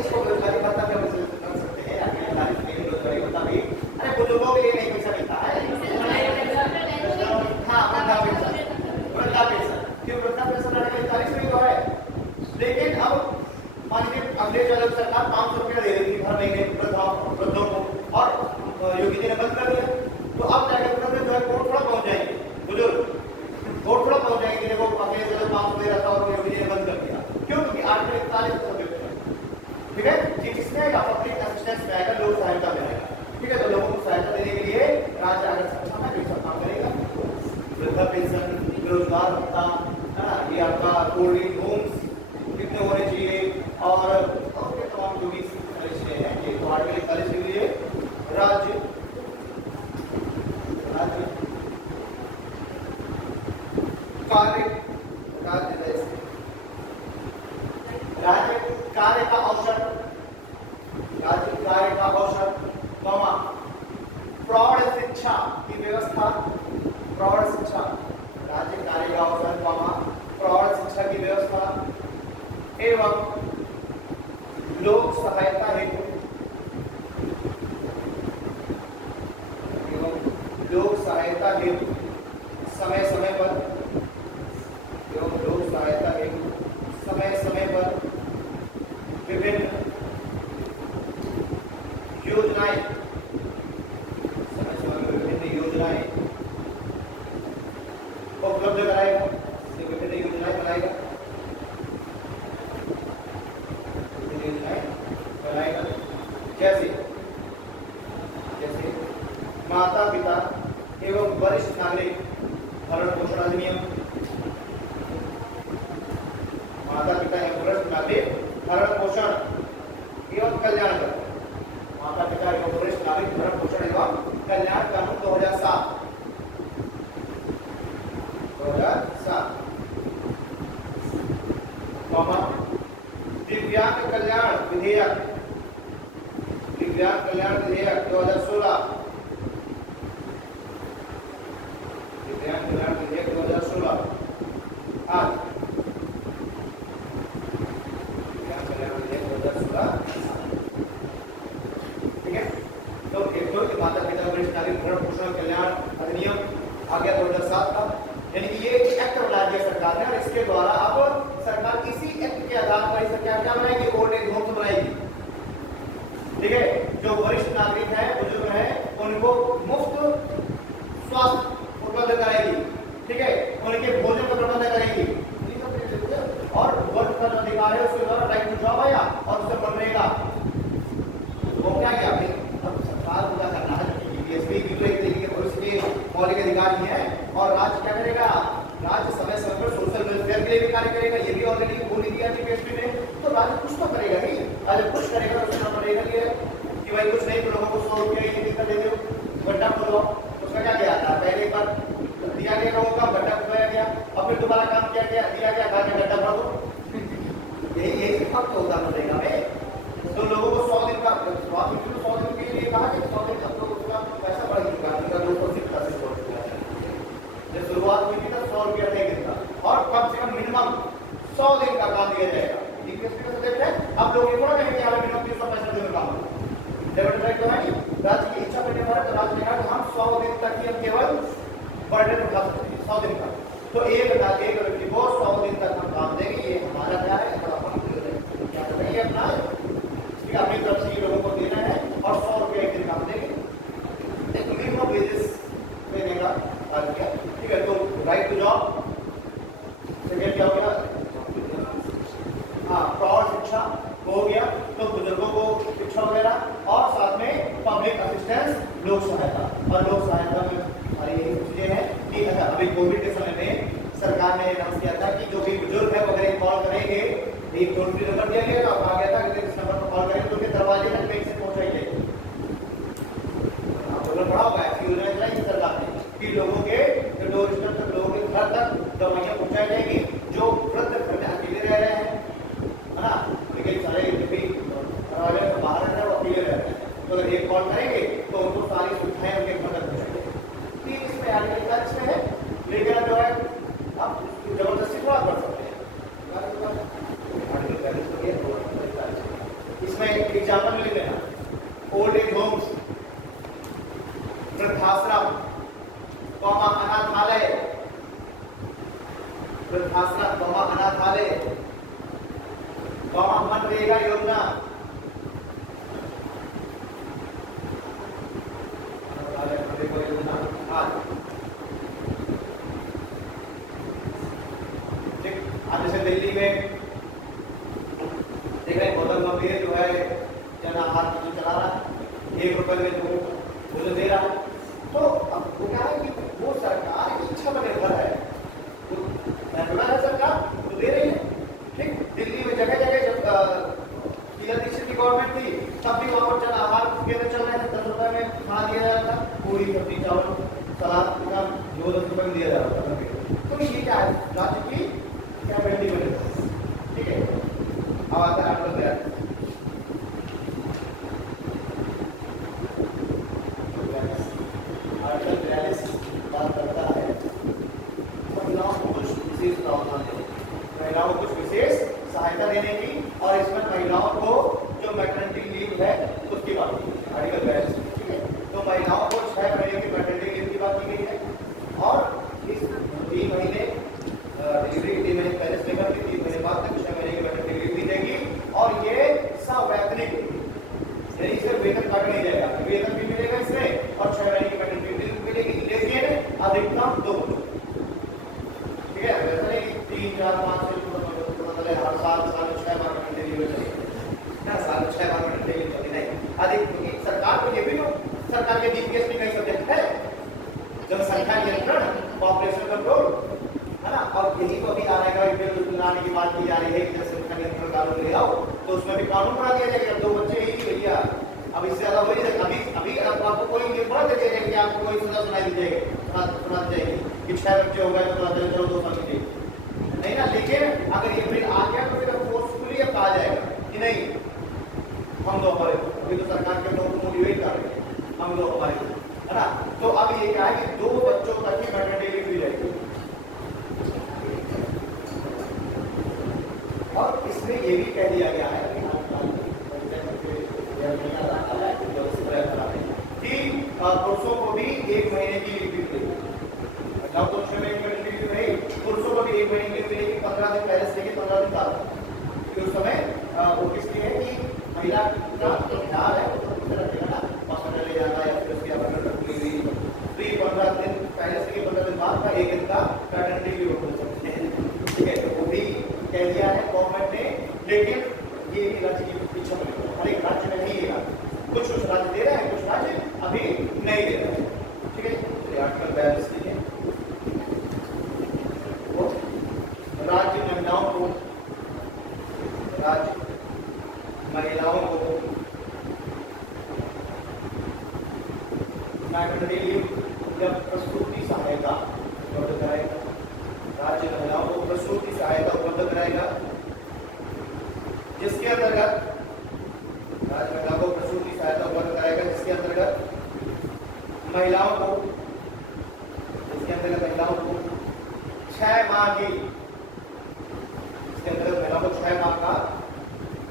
इसको बेरोजगारी भत्ता क्या कर सकते हैं, बेरोजगारी भत्ता भी, अरे बुजुर्गों के लिए नहीं पैसा मिलता है, हाँ वृद्धा पेंशन, क्यों वृद्धा पेंशन 41 में तो है, लेकिन अब मान लीजिए अगले जो सरकार 500 रुपया दे रही थी हर महीने वृद्धों को, और योगी जी ने बंद कर दिया, तो अब जाकर जो है कोर्ट थोड़ा पहुंच जाएंगे बुजुर्ग, कोर्ट थोड़ा पहुंच जाएंगे, देखो अगले जो 500 दे रहा था और योगी जी ने बंद कर दिया, क्यों, क्योंकि 841 ठीक है, ये किसमें आएगा, पब्लिक असिस्टेंस में आएगा, लोक सहायता में आएगा, ठीक है। तो लोगों को सहायता देने के लिए राज्य अगर सक्षम है तो काम करेगा, वृद्धा पेंशन, बेरोजगार भत्ता, है ना, ये आपका ओल्ड एज होम्स कितने होने चाहिए, और तमाम जो भी चीजें हैं ये तो 841 के लिए राज्य कार्य का अवसर, राज्य कार्य का अवसर, प्रौढ़ शिक्षा की व्यवस्था, प्रौढ़ शिक्षा, राज्य कार्य का अवसर, प्रौढ़ शिक्षा की व्यवस्था एवं लोक सहायता हेतु, लोक सहायता हेतु समय समय पर, एवं लोक सहायता हेतु समय समय पर विभिन्न योजनाएं, समय समय पर विभिन्न योजनाएं उपलब्ध कराएगा, विभिन्न योजनाएं बनाएगा, विभिन्न योजनाएं बनाएगा, जैसे माता पिता एवं वरिष्ठ नागरिक भरण पोषण अधिनियम, माता पिता एवं वरिष्ठ नागरिक भरण पोषण एवं कल्याण कर, माता पिता एवं वरिष्ठ नागरिक भरण पोषण एवं कल्याण कानून 2007 दिव्यांग कल्याण विधेयक, दिव्यांग कल्याण विधेयक 2016, दिव्यांग कल्याण विधेयक 2016 आज दिव्यांग कल्याण विधेयक 2016, ठीक है। तो एक तो माता पिता वरिष्ठ नागरिक भरण पोषण कल्याण अधिनियम आ गया 2007 का, यानी कि ये एक्ट बना दिया सरकार ने, और इसके द्वारा अब सरकार इसी एक्ट के आधार पर इसे क्या क्या बनाएगी, ओल्ड एज होम बनाएगी, ठीक है। जो वरिष्ठ नागरिक हैं, बुजुर्ग हैं, उनको मुफ्त स्वास्थ्य उपलब्ध कराएगी, ठीक है, उनके भोजन का प्रबंध करेगी, और वर्क का अधिकार है उसके द्वारा राइट टू जॉब आया और उसे बन रहेगा, वो क्या किया भाई, अब सरकार को क्या करना है, बीएसपी की तो एक तरीके से उसके मौलिक अधिकार ही है, और राज्य क्या करेगा, राज्य समय समय पर सोशल वेलफेयर के लिए भी कार्य करेगा, ये भी ऑलरेडी बोल दिया बीएसपी ने, तो राज्य कुछ तो करेगा ही, अगर कुछ करेगा तो उसका पड़ेगा कि भाई कुछ नहीं तो लोगों को 100 रुपया ये दिक्कत दे दो, गड्ढा खोलो, उसका क्या किया था, पहले एक बार दिया गया लोगों का गड्ढा खोया गया, और फिर दोबारा काम किया गया, दिया गया कहा गड्ढा भर दो, यही फर्क होता बनेगा भाई। तो लोगों को 100 दिन का 100 दिन के लिए कहा कि 100 दिन तक तो उसका पैसा बढ़ चुका है, उनका 280 हो चुका है, जब शुरुआत हुई थी तो 100 रुपया नहीं गिरता, और कम से कम मिनिमम 100 दिन का काम दिया जाएगा, अब लोग ये थोड़ा कहेंगे कि हमें मिनिमम 365 दिन काम होगा, राज्य की इच्छा करने पर तो राज्य ने कहा कि हम 100 दिन तक ही हम केवल बर्डन उठा सकते हैं, 100 दिन का, तो एक व्यक्ति को 100 दिन तक हम काम देंगे, ये हमारा क्या है, बड़ा क्या करेंगे अपना, ठीक है, अपनी तरफ से लोगों को देना है और 100 रुपये एक दिन काम देंगे, एक मिनिमम वेजेस देने का बात किया, ठीक है। तो राइट टू जॉब, सेकेंड क्या हो गया, हाँ प्रौढ़ शिक्षा हो गया, तो बुजुर्गों को शिक्षा वगैरह, और साथ में पब्लिक असिस्टेंस, लोक सहायता, और लोक सहायता में हमारी यही चीजें हैं कि अच्छा अभी कोविड के समय में सरकार ने अनाउंस किया था कि जो भी बुजुर्ग है वगैरह कॉल करेंगे, एक टोल फ्री नंबर दिया गया था, कहा गया था कि इस नंबर पर कॉल करेंगे तो उनके दरवाजे तक पैसे पहुंचाएंगे। आपको पढ़ा होगा ऐसी योजना चलाई सरकार ने कि लोगों के डोर स्टेप तक, लोगों के घर तक दवाइयां पहुंचाई जाएगी, जो वृद्ध घर में अकेले रह रहे हैं, है ना, लेकिन सारे भी बाहर रहते हैं वो अकेले रहते हैं, तो अगर एक कॉल करेंगे तो उनको सारी सुविधाएं उनके घर तक पहुंचाएंगे। इसमें एग्रीकल्चर में है, लेकिन जो है अब जबरदस्ती थोड़ा कर सकते हैं, इसमें एग्जाम्पल लिख लेना, ओल्ड एज होम्स, वृद्धाश्रम, अनाथालय, वृद्धाश्रम, अनाथालय, मनरेगा योजना, आज जैसे दिल्ली में देख रहे हैं गौतम गंभीर जो है जन आहार चला रहा है, 1 रुपए में जो मुझे दे रहा है, तो अब वो क्या है कि वो सरकार की इच्छा पर निर्भर है, महंगा है सरकार तो दे रही है, ठीक। दिल्ली में जगह जगह जब दीक्षित की गवर्नमेंट थी तब भी वहाँ पर जन आहार केंद्र चल रहे थे, 10 रुपए में खाना दिया जा रहा था, पूरी सब्जी चावल सलाद का जो 10 रुपए में दिया जा रहा था। तो ये क्या है, राज्य की क्या बेटी बने, ठीक है। अब आता है आर्टिकल 42 बात करता है महिलाओं को कुछ विशेष प्रावधान देने, महिलाओं को कुछ विशेष सहायता देने की, और इसमें महिलाओं को जो मैटरनिटी लीव है उसकी बात की है, आर्टिकल 42, ठीक है। तो महिलाओं को 6 महीने की मैटरनिटी लीव की बात की गई है, और इस 3 महीने डिलीवरी के 3 महीने पहले से लेकर 3 महीने बाद तक 6 महीने की मैटरनिटी लीव दी जाएगी, और ये सवैतनिक, यानी इससे वेतन काट नहीं जाएगा, वेतन भी मिलेगा इसमें और 6 महीने की मैटरनिटी लीव मिलेगी, लेकिन अधिकतम 2, ठीक है। वैसा नहीं 3, 4, 5 हर साल 6 बार मैटरनिटी लीव चलेगी ना, साल 6 बार मैटरनिटी लीव चलेगी नहीं, अधिक सरकार को ये भी तो सरकार के जीपीएस में कई सब्जेक्ट है, जनसंख्या नियंत्रण, पॉपुलेशन कंट्रोल, है ना, और यही तो अभी आने का बिल लाने की बात की जा रही है कि जनसंख्या नियंत्रण कानून ले आओ, तो उसमें भी कानून बना दिया जाएगा, 2 बच्चे ही भैया, अब इससे ज्यादा हो नहीं सकता। अभी आपको कोई ये बड़ा दे देगा कि आपको कोई सजा सुनाई दी जाएगी, सुना जाएगी कि 6 बच्चे हो गए तो चलो 2 साल की नहीं ना, लेकिन अगर ये बिल आ गया तो फिर फोर्सफुली अब कहा जाएगा कि नहीं हम दो हमारे, अभी तो सरकार के लोग मोटिवेट कर रहे हैं, हम दो हमारे, है ना। तो अब ये क्या है कि 2 बच्चों तक ही मैटरनिटी लीव दी जाएगी, और इसमें ये भी कह दिया गया है कि पुरुषों को भी 1 महीने की लीव मिलेगी, जब तो 6 महीने की लीव नहीं, पुरुषों को भी 1 महीने की लीव मिलेगी, 15 दिन पहले से लेकर 15 दिन बाद, उस समय वो किसकी है कि महिला का ख्याल है उसको रखेगा ना, हॉस्पिटल ले जाना या फिर उसकी फ्री 15 दिन पहले से 15 दिन बाद का 1 दिन का पैटर्निटी लीव हो सकते हैं, ठीक है। तो वो भी कह दिया है गवर्नमेंट ने, लेकिन ये राज्य की इच्छा पर निर्भर, हर एक राज्य में नहीं है, कुछ राज्य दे रहे हैं, कुछ राज्य अभी नहीं दे रहे हैं, ठीक है। तो आर्टिकल 42 लिखे, राज्य महिलाओं को मैटरनिटी लीव जब प्रसूति सहायता उपलब्ध कराएगा, राज्य महिलाओं को प्रसूति सहायता उपलब्ध कराएगा, जिसके अंतर्गत राज्य महिलाओं को प्रसूति सहायता उपलब्ध कराएगा, जिसके अंतर्गत महिलाओं को 6 माह की, इसके अंतर्गत महिलाओं को 6 माह का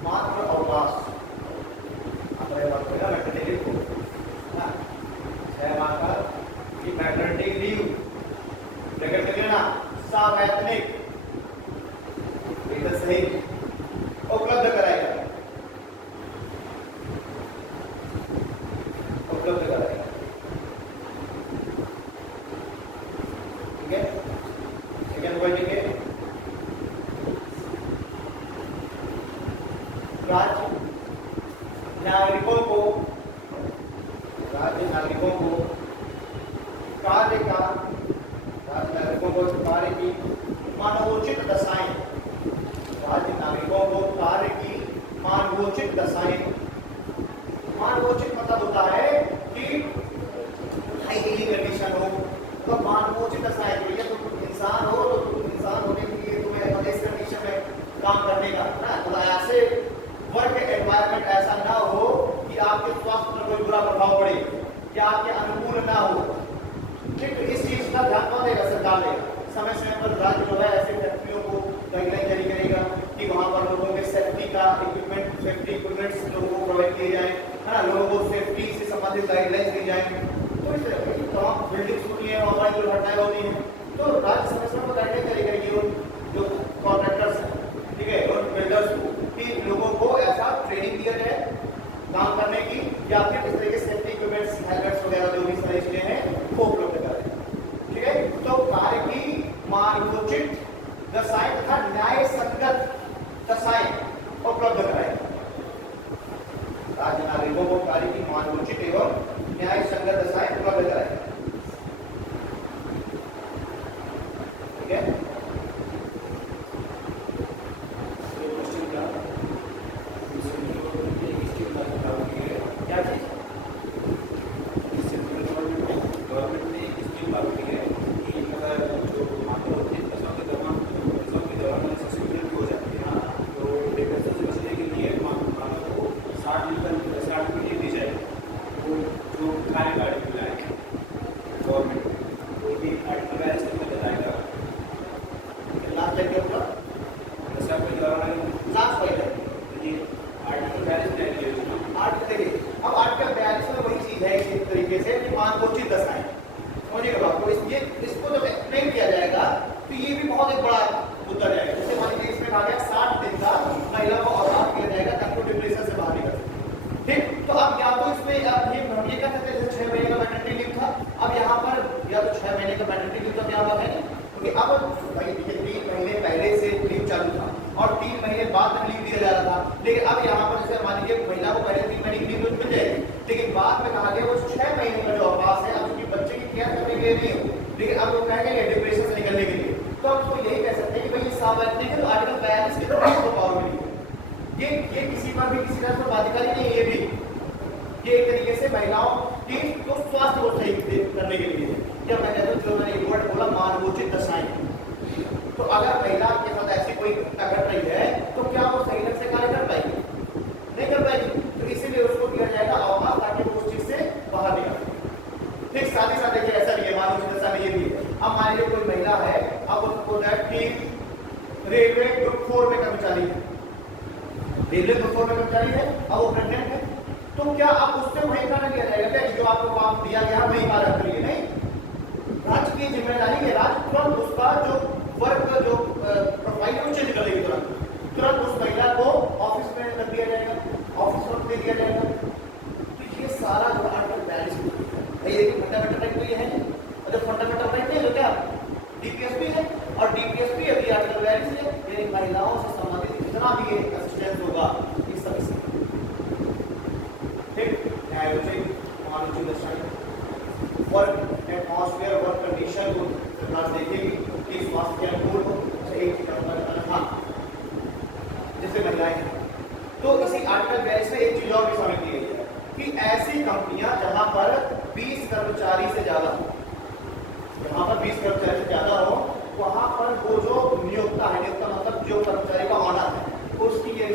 मातृ अवकाश, मैटरनिटी लीव को 6 माह का मैटरनिटी लीव ब्रैकेट में लेना, सवैतनिक सही उपलब्ध कराएगा, उपलब्ध कराएगा। ठीक है, सेकेंड पॉइंट लिखिए, राज्य नागरिकों को कार्य की मानवोचित दशाएं, राज्य नागरिकों को कार्य की मानवोचित दशाएं, मानवोचित मतलब होता है कि हाइजीनिक कंडीशन हो, तो मानवोचित दशाएं के लिए तुम इंसान हो तो तुम इंसान होने के लिए तुम्हें इस कंडीशन में काम करने का ना, तो ऐसे वर्क एनवायरनमेंट ऐसा ना हो कि आपके स्वास्थ्य पर कोई बुरा प्रभाव पड़े या आपके अनुकूल ना हो। ठीक, तो इस चीज का ध्यान कौन देगा? सरकार देगा। समय समय पर राज्य जो है ऐसे फैक्ट्रियों को गाइडलाइन जारी करेगा कि वहां पर लोगों के सेफ्टी का इक्विपमेंट, सेफ्टी इक्विपमेंट्स लोगों को प्रोवाइड किए जाए, है ना, लोगों को सेफ्टी से संबंधित गाइडलाइंस दी जाए। तो इस तरह की तमाम बिल्डिंग्स होती है, ऑनलाइन दुर्घटनाएं होती हैं, तो राज्य समय समय पर गाइडलाइन जारी करेगी और जो कॉन्ट्रैक्टर्स हैं, ठीक है, और बिल्डर्स को कि लोगों को ऐसा ट्रेनिंग दिया जाए काम करने की, या फिर इस तरह के सेफ्टी इक्विपमेंट्स, हेलमेट्स वगैरह जो भी सारी चीजें हैं वो उपलब्ध कराएं। ठीक है, तो कार्य की मानवोचित दशाएं तथा न्याय संगत दशाएं उपलब्ध कराएं। राज्य नागरिकों को कार्य की मानवोचित एवं न्याय संगत दशाएं उपलब्ध कराएं। ठीक है, क्या चीज लेकिन अब यहाँ पर जैसे मान लीजिए महिला को पहले 3 महीने की लीव मिल जाएगी, लेकिन बाद में कहा गया वो 6 महीने का जो अवकाश है, अब क्योंकि बच्चे की केयर करने के लिए नहीं हो, लेकिन अब वो कहेंगे डिप्रेशन से निकलने के लिए, तो हम तो यही कह सकते हैं कि भाई ये सावधानी है, तो आर्टिकल 42 के तहत पावर मिली है। ये किसी पर भी किसी तरह से बाध्यकारी नहीं है, ये भी ये एक तरीके से महिलाओं की तो स्वास्थ्य को सही करने के लिए, या मैं कहता हूँ जो मैंने एक वर्ड बोला मानवोचित दशाएं, तो अगर महिला के साथ ऐसी कोई घटना घट रही है तो क्या वो सही ढंग से कार्य कर पाएगी? नहीं कर पाएगी, तो इसीलिए उसको दिया जाएगा अवकाश ताकि वो उस चीज से बाहर निकले। ठीक, साथ ही साथ देखिए ऐसा भी है, मानव दशा में ये भी है। अब मान लीजिए कोई महिला है, अब उसको दैट कि रेलवे ग्रुप 4 में कर्मचारी है, रेलवे ग्रुप 4 में कर्मचारी है, अब वो प्रेग्नेंट है, तो क्या अब उससे वही कार्य किया जाएगा क्या जो आपको काम दिया गया वही कार्य करिए? नहीं, राज्य की जिम्मेदारी है, राज्य तुरंत उसका जो वर्क जो प्रोफाइल है वो चेंज कर देगी, तुरंत उस महिला को ऑफिस में रख दिया जाएगा, ऑफिस वर्क दे दिया जाएगा। तो ये सारा जो आर्टिकल 42 है, ये फंडामेंटल राइट तो ये है, और जो फंडामेंटल राइट है जो क्या डीपीएसपी है, और डीपीएसपी अभी आर्टिकल 42 है, ये महिलाओं से संबंधित जितना भी असिस्टेंस होगा ये सभी से ठीक न्यायोचित मानवोचित दशाएं, वर्क एटमॉस्फेयर, वर्क कंडीशन को सरकार देखेगी कि स्वास्थ्य के अनुकूल हो, सही हाँ जैसे महिलाएं हैं। तो इसी आर्टिकल 42 में एक चीज और भी शामिल की गई है कि ऐसी कंपनियां जहां पर 20 कर्मचारी से ज्यादा हो, जहां पर 20 कर्मचारी से ज्यादा हो, वहां पर वो जो नियोक्ता है, नियोक्ता मतलब जो कर्मचारी का ऑनर है, उसकी ये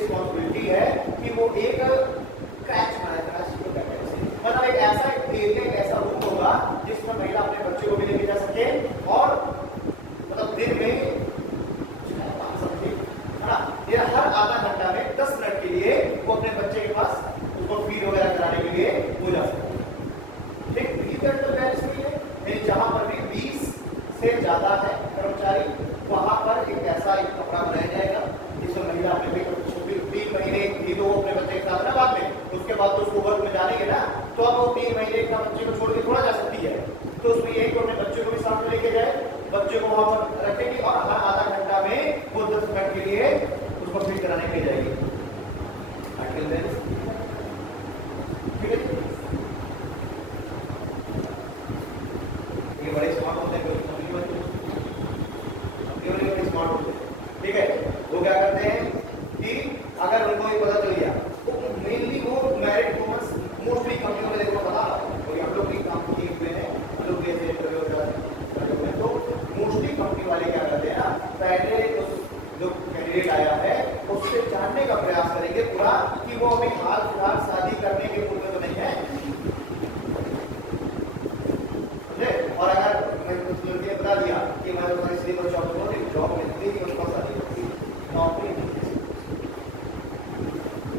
सा एक कपड़ा बनाया जाएगा जिसमें महिला अपने 3 महीने थी तो अपने बच्चे के साथ ना बाद में, उसके बाद तो उसको वर्क में जानेंगे ना, तो अब वो 3 महीने का बच्चे को छोड़ के थोड़ा जा सकती है, तो उसमें यही तो अपने बच्चे को भी साथ में लेके जाए, बच्चे को वहां पर रखेगी और हर आधा घंटा में वो 10 मिनट के लिए उसको फिट कराने के लिए जाएगी। ठीक है, ये बड़े स्मार्ट होते हैं, बड़े स्मार्ट होते हैं। ठीक है, वो क्या करते हैं कि अगर उनको ये पता चल गया तो मेनली वो मैरिड वुमेन्स मोस्टली कंपनियों में देखो पता और हम लोग भी काम किए हुए हैं, हम लोग कैसे इंटरव्यू करते हैं, तो मोस्टली कंपनी वाले क्या करते हैं ना, पहले उस जो कैंडिडेट आया है उससे जानने का प्रयास करेंगे पूरा कि वो अभी हाल फिलहाल शादी करने के मूड में तो नहीं है। और अगर मैं कुछ लड़के बता दिया कि मैं तो इसलिए कोई जॉब मिलती है उसको शादी करती नौकरी,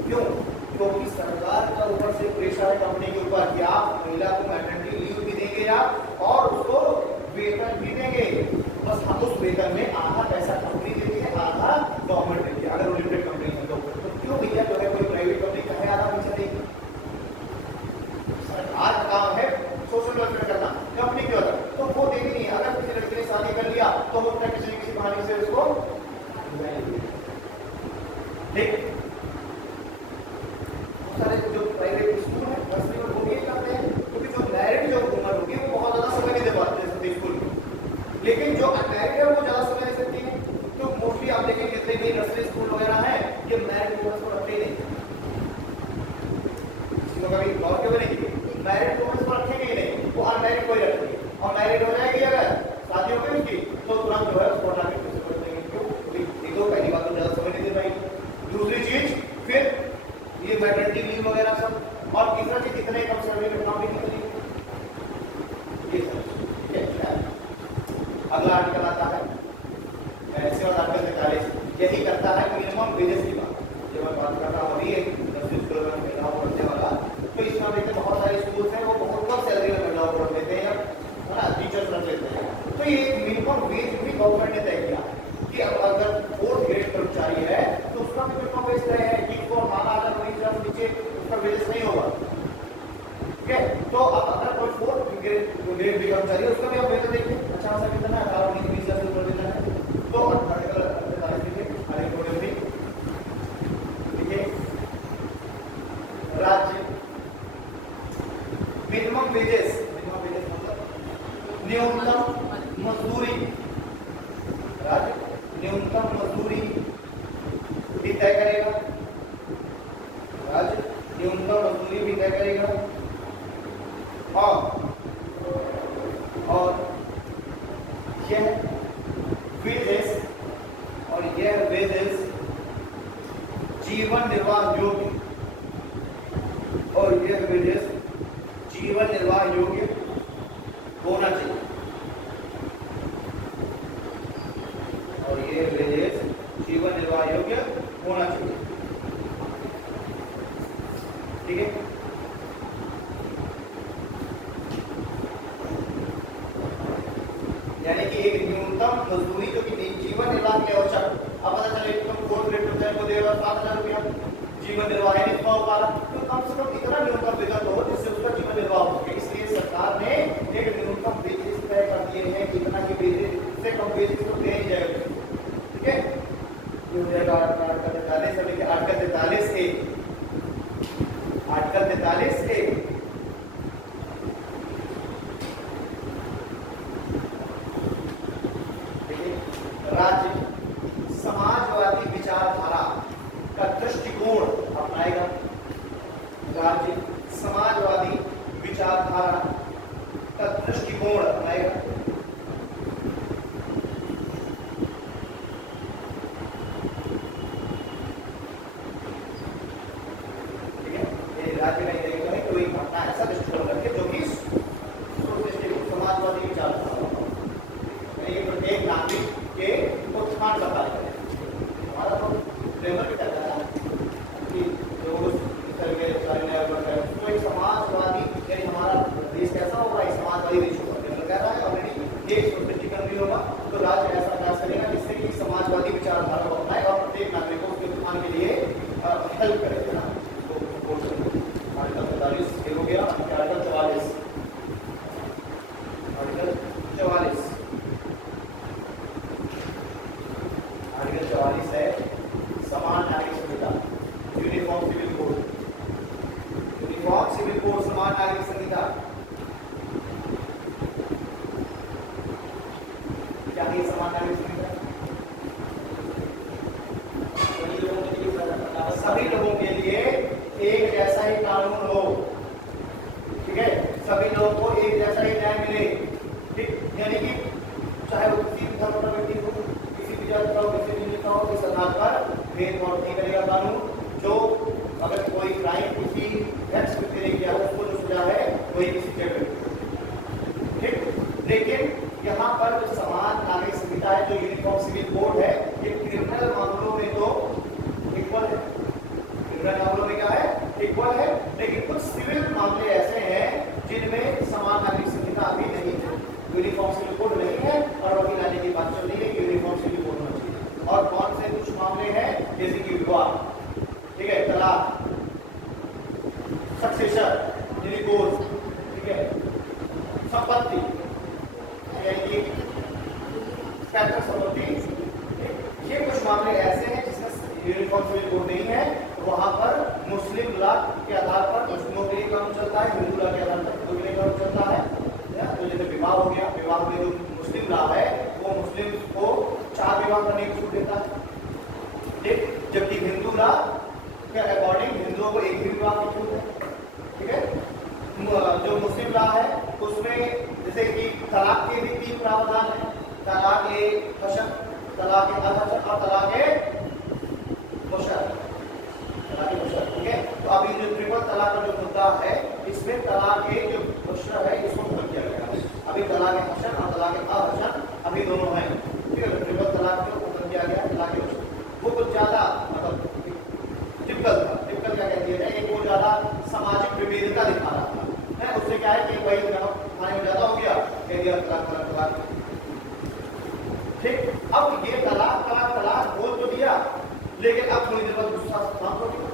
क्यों? क्योंकि सरकार का ऊपर से प्रेशर है कंपनी के ऊपर कि आप महिला को मैटरनिटी लीव भी देंगे या और उसको वेतन भी देंगे, बस हम उस वेतन में आधा पैसा कंपनी देती है आधा गवर्नमेंट देती है, अगर वो लिमिटेड कंपनी है तो क्यों भैया जो है कोई प्राइवेट कंपनी का है आधा पैसा देगी। सरकार का काम है सोशल वेलफेयर करना, कंपनी क्यों होता तो वो देगी नहीं। अगर किसी लड़के ने शादी कर लिया तो वो किसी न किसी बहाने से उसको ठीक सारे जो प्राइवेट स्कूल है नर्सरी में वो भी करते हैं, क्योंकि जो मैरिड जो उम्र होगी वो बहुत ज्यादा समय नहीं दे पाते सकते स्कूल में, लेकिन जो अनमैरिड है वो ज्यादा समय दे सकती है। तो मोस्टली आप देखेंगे जितने भी नर्सरी स्कूल वगैरह है ये मैरिड वुमेन्स को रखते ही नहीं, किसी कभी गौर के बनेगी मैरिड वुमेन्स को रखेंगे ही नहीं, वो अनमैरिड को ही रखेंगे और मैरिड हो जाएगी अगर शादी हो गई उसकी तो तुरंत जो है उसको हटा के किसी को देंगे। क्यों? एक तो पहली बात तो ज्यादा समय नहीं दे पाएगी, दूसरी चीज फिर ये मैटरनिटी लीव वगैरह सब, और तीसरा चीज कितने कम समय में काम भी निकलेगी। ये सब अगला आर्टिकल आता है ऐसे और आर्टिकल 43 यही करता है मिनिमम वेजेस की बात, जब मैं बात कर रहा हूँ अभी एक स्कूल में महिलाओं को पढ़ने वाला, तो इसमें देखते बहुत सारे स्कूल्स हैं वो बहुत कम सैलरी में महिलाओं को पढ़ देते हैं है ना, टीचर्स रख लेते हैं, तो ये मिनिमम वेज भी गवर्नमेंट ने तय किया कि अब अगर 4th ग्रेड कर्मचारी है तो उसका भी मिनिमम वेज तय है कि वो हमारा अगर वही जब नीचे उसका वेजेस नहीं होगा। ठीक है, तो अब अगर कोई 4th ग्रेड भी कर्मचारी है उसका भी आप वेतन देखिए अच्छा खासा कितना है 18-19 से ऊपर देना है, तो आर्टिकल 48 देखिए हाई कोर्ट में देखिए राज्य मिनिमम वेजेस मतलब न्यूनतम मजदूरी, राज्य न्यूनतम मजदूरी भी तय करेगा, राज्य न्यूनतम मजदूरी भी तय करेगा और यह वेजेस जीवन निर्वाह योग्य और यह वेजेस जीवन निर्वाह योग्य होना चाहिए और ये वेजेस जीवन निर्वाह योग्य होना चाहिए। ठीक है, यानी कि एक न्यूनतम मजदूरी जो कि जीवन निर्वाह के आवश्यक, अब पता चले तुम 4th ग्रेड कर्मचारी को देगा 7,000 रुपया जीवन निर्वाह नहीं हो पा रहा, तो कम से कम इतना न्यूनतम वेतन हो जिससे उसका जीवन निर्वाह हो सके, इसलिए सरकार ने एक न्यूनतम वेजेस तय कर दिए हैं कि इतना की वेजेस से कम वेजेस तो दे नहीं जाएगा। ठीक है, ये हो जाएगा आर्टिकल 43 अभी आर्टिकल 43A राज्य समाजवादी विचारधारा का दृष्टिकोण अपनाएगा, राज्य समाजवादी विचारधारा का दृष्टिकोण अपनाएगा। ठीक है, ये राज्य नहीं देखते हैं कोई अपना ऐसा दृष्टिकोण रखे जो कि समाजवादी विचारधारा प्रत्येक नागरिक के उत्थान का कार्य करें। हमारा तो फ्रेमवर्क क्या कहता है कि जो तो एक समाजवादी यानी हमारा देश कैसा होगा, एक समाजवादी देश होगा, फ्रेमवर्क कह रहा है ऑलरेडी एक सोसाइटी कंट्री होगा, तो राज्य ऐसा प्रयास करेगा जिससे कि समाजवादी समाजवादी विचारधारा को अपनाए और प्रत्येक नागरिक को उसके उत्थान के लिए हेल्प करेगा ना। आर्टिकल 45 हो गया। आर्टिकल 44 आर्टिकल 44 है समान नागरिक संहिता, uniform civil code, uniform civil code समान नागरिक संहिता। क्या है समान नागरिक संहिता? सभी लोगों के लिए एक जैसा ही कानून हो, ठीक है, सभी लोगों को एक जैसा ही न्याय मिले, ठीक, यानी कि चाहे वो किसी धर्म का व्यक्ति हो, किसी भी जाति का हो, किसी भी लिंग का हो, इस आधार पर भेदभाव नहीं करेगा कानून। जो अगर कोई क्राइम किसी एक्स व्यक्ति ने किया उसको जो सजा है वही किसी के व्यक्ति, ठीक। लेकिन यहाँ पर जो समान नागरिक संहिता है, जो यूनिफॉर्म सिविल कोड है, ये क्रिमिनल मामलों में तो इक्वल है। क्रिमिनल मामलों में क्या है? इक्वल है। लेकिन कुछ सिविल मामले ऐसे हैं जिनमें समान नागरिक संहिता अभी नहीं है, यूनिफॉर्म सिविल कोड नहीं है, और अभी लाने की बात चल रही है कि यूनिफॉर्म सिविल कोड होना चाहिए। और कौन से कुछ मामले हैं? जैसे कि विवाह, ठीक है, तलाक, सक्सेशन, डिवोर्स, ठीक है, संपत्ति, यानी कैरेक्टर संपत्ति, ये कुछ मामले ऐसे हैं जिसमें यूनिफॉर्म सिविल कोड नहीं है। वहां पर मुस्लिम लॉ के आधार पर मुस्लिमों के लिए कानून चलता है, हिंदू लॉ के आधार पर हिंदू के लिए कानून चलता है। तो जैसे विवाह हो गया, विवाह में जो मुस्लिम लॉ है वो मुस्लिम को 4 विवाह करने की छूट देता है, ठीक, जबकि हिंदू लॉ के अकॉर्डिंग हिंदुओं को एक ही विवाह की छूट है, ठीक है। जो मुस्लिम लॉ है उसमें जैसे कि तलाक के भी 3 प्रावधान है, तलाक ए हसन, तलाक ए अल-हसन और तलाक ए मुशर, ठीक है। तो अभी जो ट्रिपल तलाक का जो मुद्दा है, इसमें तलाक ए जो मुशर है इसको खत्म किया गया है। अभी तलाक ए हसन और तलाक ए अल-हसन अभी दोनों हैं, ठीक है। ट्रिपल तलाक को खत्म किया गया, तलाक ए मुशर वो कुछ ज्यादा मतलब टिपिकल था। टिपिकल क्या कहती है, एक वो ज्यादा सामाजिक विविधता दिखा रहा था, है। उससे क्या है कि भाई खाने में ज्यादा हो गया, कह दिया तलाक तलाक तलाक, ठीक। अब ये तलाक तलाक तलाक बोल तो दिया, लेकिन अब थोड़ी देर बाद गुस्सा शांत हो गया,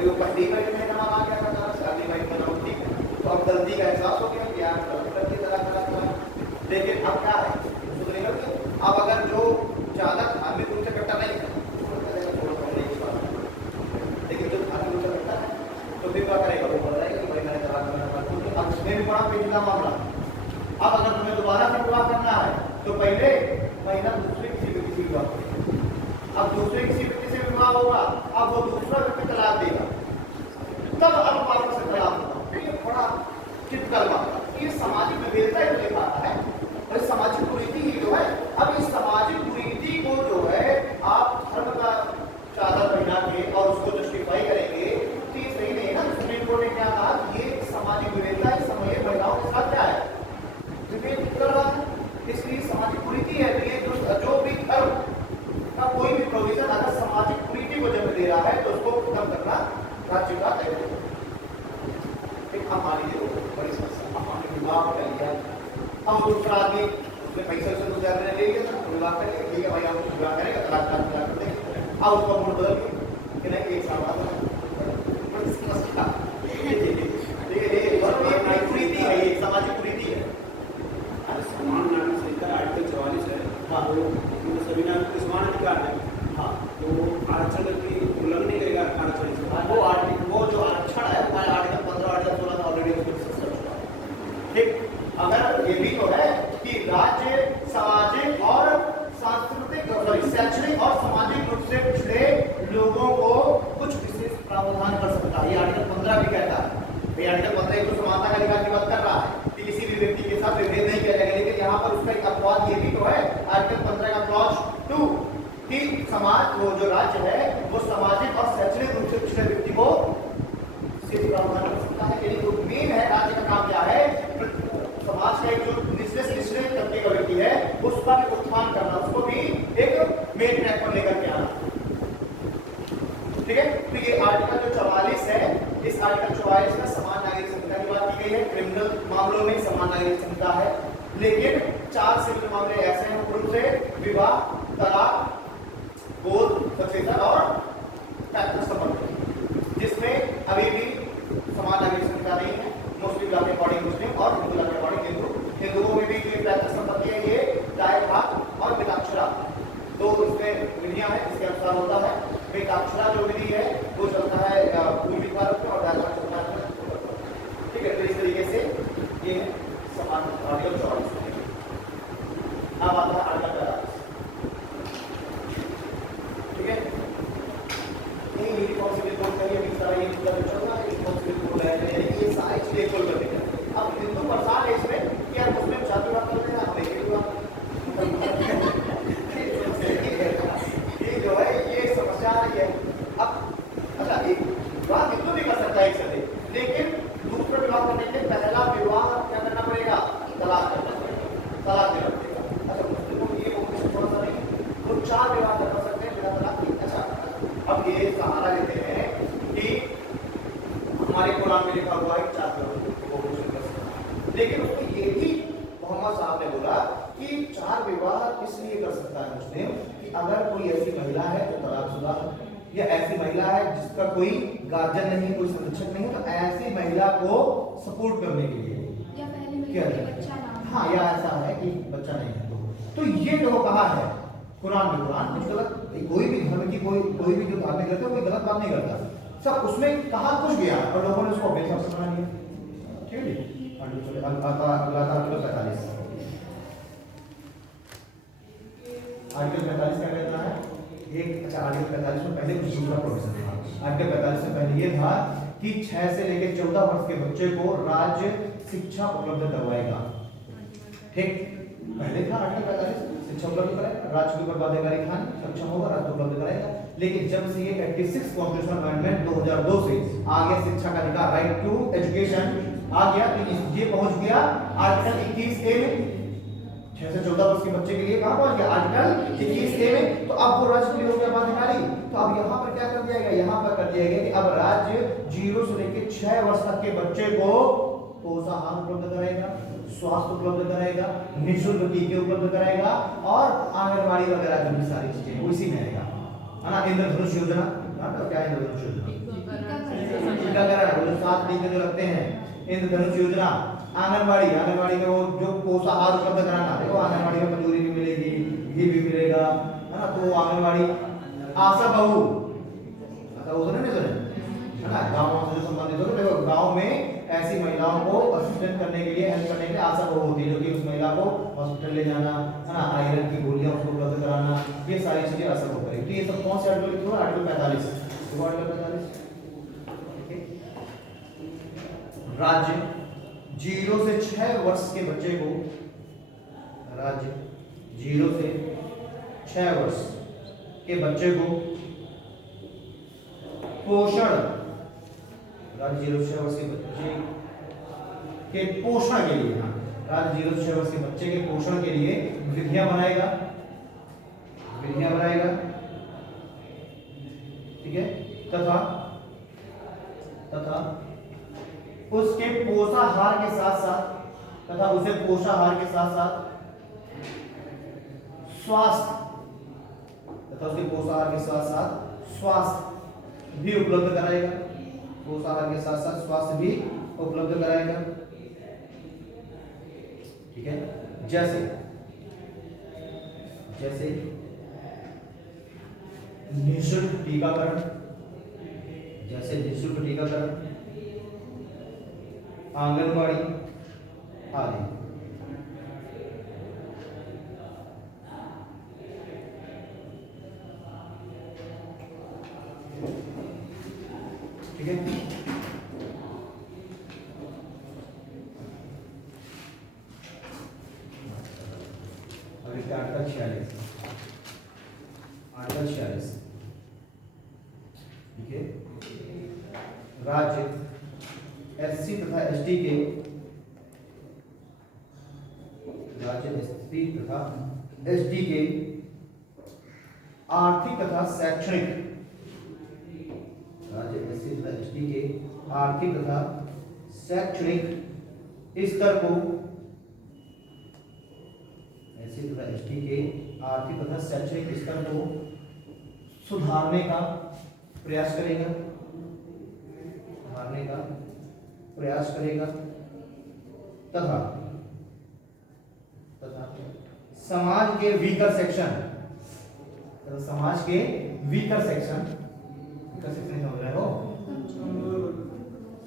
वो पहली बार में नाम आ गया था, शादी भाई में नाम, ठीक है। तो अब गलती का एहसास हो गया कि यार गलती कर दी तलाक तलाक तलाक। लेकिन अब क्या है, सुधर गया। अब अगर जो ज्यादा धार्मिक रूप से कट्टा नहीं है, लेकिन जो धार्मिक रूप से कट्टा है तो फिर क्या करेगा, वो बोल रहा है कि भाई मैंने तलाक करना। अब उसमें भी बड़ा पेचीदा मामला। अब अगर तुम्हें दोबारा से विवाह करना है तो पहले महीना दूसरे किसी व्यक्ति से विवाह करेगा, अब दूसरे किसी व्यक्ति से विवाह होगा, अब वो दूसरा व्यक्ति तलाक देगा, तब अब वापस से तलाक होगा। ये बड़ा टिपिकल मामला, ये सामाजिक विविधता ही दिखाता है और सामाजिक कुरीति ही जो है। अब इस सामाजिक कुरीति को जो है आप धर्म का चादर पहना के और उसको जस्टिफाई करेंगे तो ये सही नहीं है ना। सुप्रीम कोर्ट ने क्या कहा, ये सामाजिक विविधता इस समय महिलाओं के साथ क्या है, विभेद कर रहा है, इसलिए सामाजिक कुरीति है। तो ये जो भी धर्म का कोई भी प्रोविजन अगर सामाजिक कुरीति को जन्म दे रहा है तो उसको खत्म करना राज्य का दायित्व है। हम मान लीजिए बड़ी समस्या, हमने विवाह कर लिया, हम दूसरा आदमी उसने पैसे से दूसरे आदमी ने ले लिया, विवाह कर लिया, ठीक है भाई हम विवाह करेंगे, तलाक तलाक कर देंगे, अब उसका मूड बदल गया कि नहीं एक साल बाद समस्या, ठीक है, कुरीति है, ये सामाजिक कुरीति है। समान नागरिक संहिता आर्टिकल 44 है, हाँ, तो सभी नागरिक को समान अधिकार है, हाँ, तो आरक्षण की उल्लंघन नहीं करेगा आरक्षण से। वो आर्टिकल, वो जो आरक्षण है आर्टिकल 15 आर्टिकल 16 में ऑलरेडी उसको डिस्कस कर चुका है, ठीक। अगर ये भी तो है कि राज्य सामाजिक और सांस्कृतिक शैक्षणिक और सामाजिक रूप से पिछड़े लोगों को कुछ विशेष प्रावधान कर सकता है, ये आर्टिकल 15 भी कहता है। ये आर्टिकल 15 तो समानता का अधिकार की बात कर रहा है कि किसी भी व्यक्ति के साथ विभेद नहीं किया जाएगा, लेकिन यहाँ पर उसका एक अपवाद ये भी तो है आर्टिकल 15 का क्लॉज 2 कि समाज वो जो राज्य है वो सामाजिक और शैक्षणिक रूप से पिछड़े व्यक्ति को सिर्फ प्रावधान कर सकता है। यानी जो मेन है राज्य का काम क्या है, समाज का एक जो निचले तबके का व्यक्ति है उसका भी उत्थान करना, उसको भी एक मेन ट्रैक पर लेकर के आना, ठीक है। तो ये आर्टिकल जो 44 है, इस आर्टिकल 44 में समान नागरिक संहिता की बात की गई है। क्रिमिनल मामलों में समान नागरिक संहिता है, लेकिन 4 सिविल मामले ऐसे हैं पूर्व से, विवाह, तलाक, सक्सेसर और पैतृक संपत्ति, जिसमें अभी भी समान नागरिक संहिता नहीं है। मुस्लिम लॉ के अकॉर्डिंग मुस्लिम और हिंदू लॉ के अकॉर्डिंग हिंदू। हिंदुओं में भी जो पैतृक संपत्ति है ये दायभाग और मिताक्षरा, दो इसमें विधियां हैं जिसके अनुसार होता है। मिताक्षरा जो विधि है वो चलता है पूर्वी भारत में और दायभाग चलता है। ठीक है, तो इस तरीके से ये समान आर्टिकल 44। अब आता है आर्टिकल 45। ठीक है, नहीं यूनिफॉर्म सिविल कोड का ये सारा ये मतलब चल रहा है। यूनिफॉर्म सिविल कोड है, ये सारी चीजें खोल कर देंगे। अब हिंदू परेशान है इसमें कि यार मुस्लिम जाति विवाह करते हैं, हम लेके विवाह ये जो है ये समस्या आ रही है। अब अच्छा, एक विवाह हिंदू भी कर सकता है एक साथ, लेकिन दूसरा विवाह करने के लिए पहला विवाह क्या करना पड़ेगा? तलाक करना पड़ेगा, तलाक देना पड़ेगा। अच्छा, मुस्लिमों को ये बहुत थोड़ा सा नहीं, वो 4 विवाह कर सकते हैं बिना तलाक के। अच्छा, अब ये सहारा लेते हैं कि हमारे कुरान में लिखा हुआ है 4 विवाह, लेकिन उसको ये भी मोहम्मद साहब ने बोला कि 4 विवाह इसलिए कर सकता है मुस्लिम कि अगर कोई ऐसी महिला है तो तलाकशुदा, या ऐसी महिला है जिसका कोई गार्जियन नहीं, कोई संरक्षक नहीं, तो ऐसी महिला को सपोर्ट करने के लिए या पहले क्या है? बच्चा ना, हाँ, या ऐसा है कि बच्चा नहीं है तो ये जो कहा है कुरान में, कुरान कुछ गलत, कोई भी धर्म की कोई भी जो धार्मिक करता है कोई गलत बात नहीं करता, सब उसमें कहा कुछ गया और लोगों ने उसको अपने हिसाब से बना लिया। ठीक है, अगला था आर्टिकल 45। आर्टिकल 45 क्या कहता है? एक अच्छा, आर्टिकल 45 में पहले कुछ दूसरा प्रोविजन था। आर्टिकल 45 में पहले ये था कि 6 से लेकर 14 वर्ष के बच्चे को राज्य शिक्षा उपलब्ध करवाएगा। ठीक, पहले था आर्टिकल 45 शिक्षा उपलब्ध कराएगा, राज्य के ऊपर बाध्यकारी खान सक्षम होगा, राज्य उपलब्ध कराएगा। लेकिन जब से ये 86 कॉन्स्टिट्यूशनल अमेंडमेंट 2002 से आ गया, शिक्षा का अधिकार, राइट टू एजुकेशन आ गया, तो ये पहुंच गया आर्टिकल 21A में। 6 से 14 वर्ष के बच्चे के लिए कहां पहुंच गया? आर्टिकल 21A में। तो अब वो राज्य के लिए हो गया बाध्यकारी। तो अब यहाँ पर क्या कर दिया गया? यहाँ पर कर दिया गया कि अब राज्य 0 से लेकर 6 वर्ष तक के बच्चे को पोषाहार उपलब्ध कराएगा, स्वास्थ्य उपलब्ध कराएगा, निःशुल्क टीके उपलब्ध कराएगा और आंगनबाड़ी वगैरह जो भी सारी चीजें हैं उसी में आएगा, है ना। इंद्रधनुष योजना, तो क्या इंद्रधनुष योजना? टीकाकरण, वो जो 7 टीके जो लगते हैं, इंद्रधनुष योजना। आंगनबाड़ी में वो जो पोषाहार उपलब्ध कराना, देखो आंगनबाड़ी में मजदूरी भी मिलेगी, घी भी मिलेगा, है ना। तो आंगनबाड़ी, आशा बहू, तो नहीं सुने, है ना, गाँव से जो संबंधित हो। देखो गाँव में ऐसी महिलाओं को असिस्टेंट करने के लिए, हेल्प करने के लिए आशा बहू होती है, जो कि उस महिला को हॉस्पिटल ले जाना, है ना, आयरन की गोलियां उसको उपलब्ध कराना, ये सारी चीजें आशा बहू करेगी। तो ये सब कौन से आर्टिकल लिखे हुए? आर्टिकल 45। आर्टिकल 45 राज्य 0 से 6 वर्ष के बच्चे को, राज्य 0 से 6 वर्ष के बच्चे को पोषण, राज्य 0 से 6 वर्ष के बच्चे के पोषण के लिए, हाँ, राज्य 0 से 6 वर्ष के बच्चे के पोषण के लिए विधियां बनाएगा, ठीक है, तथा उसके पोषाहार के साथ साथ स्वास्थ्य भी उपलब्ध कराएगा, पोषाहार के साथ साथ स्वास्थ्य भी उपलब्ध कराएगा। ठीक है, जैसे निःशुल्क टीकाकरण, आंगनबाड़ी आदि। ठीक है, अभी आर्टिकल 46। ठीक है, राज्य SC तथा ST के, आर्थिक तथा शैक्षणिक, स्तर को, सुधारने का प्रयास करेगा, सुधारने का प्रयास करेगा तथा समाज के वीकर सेक्शन, समाज के वीकर सेक्शन, वीकर सेक्शन समझ रहे हो,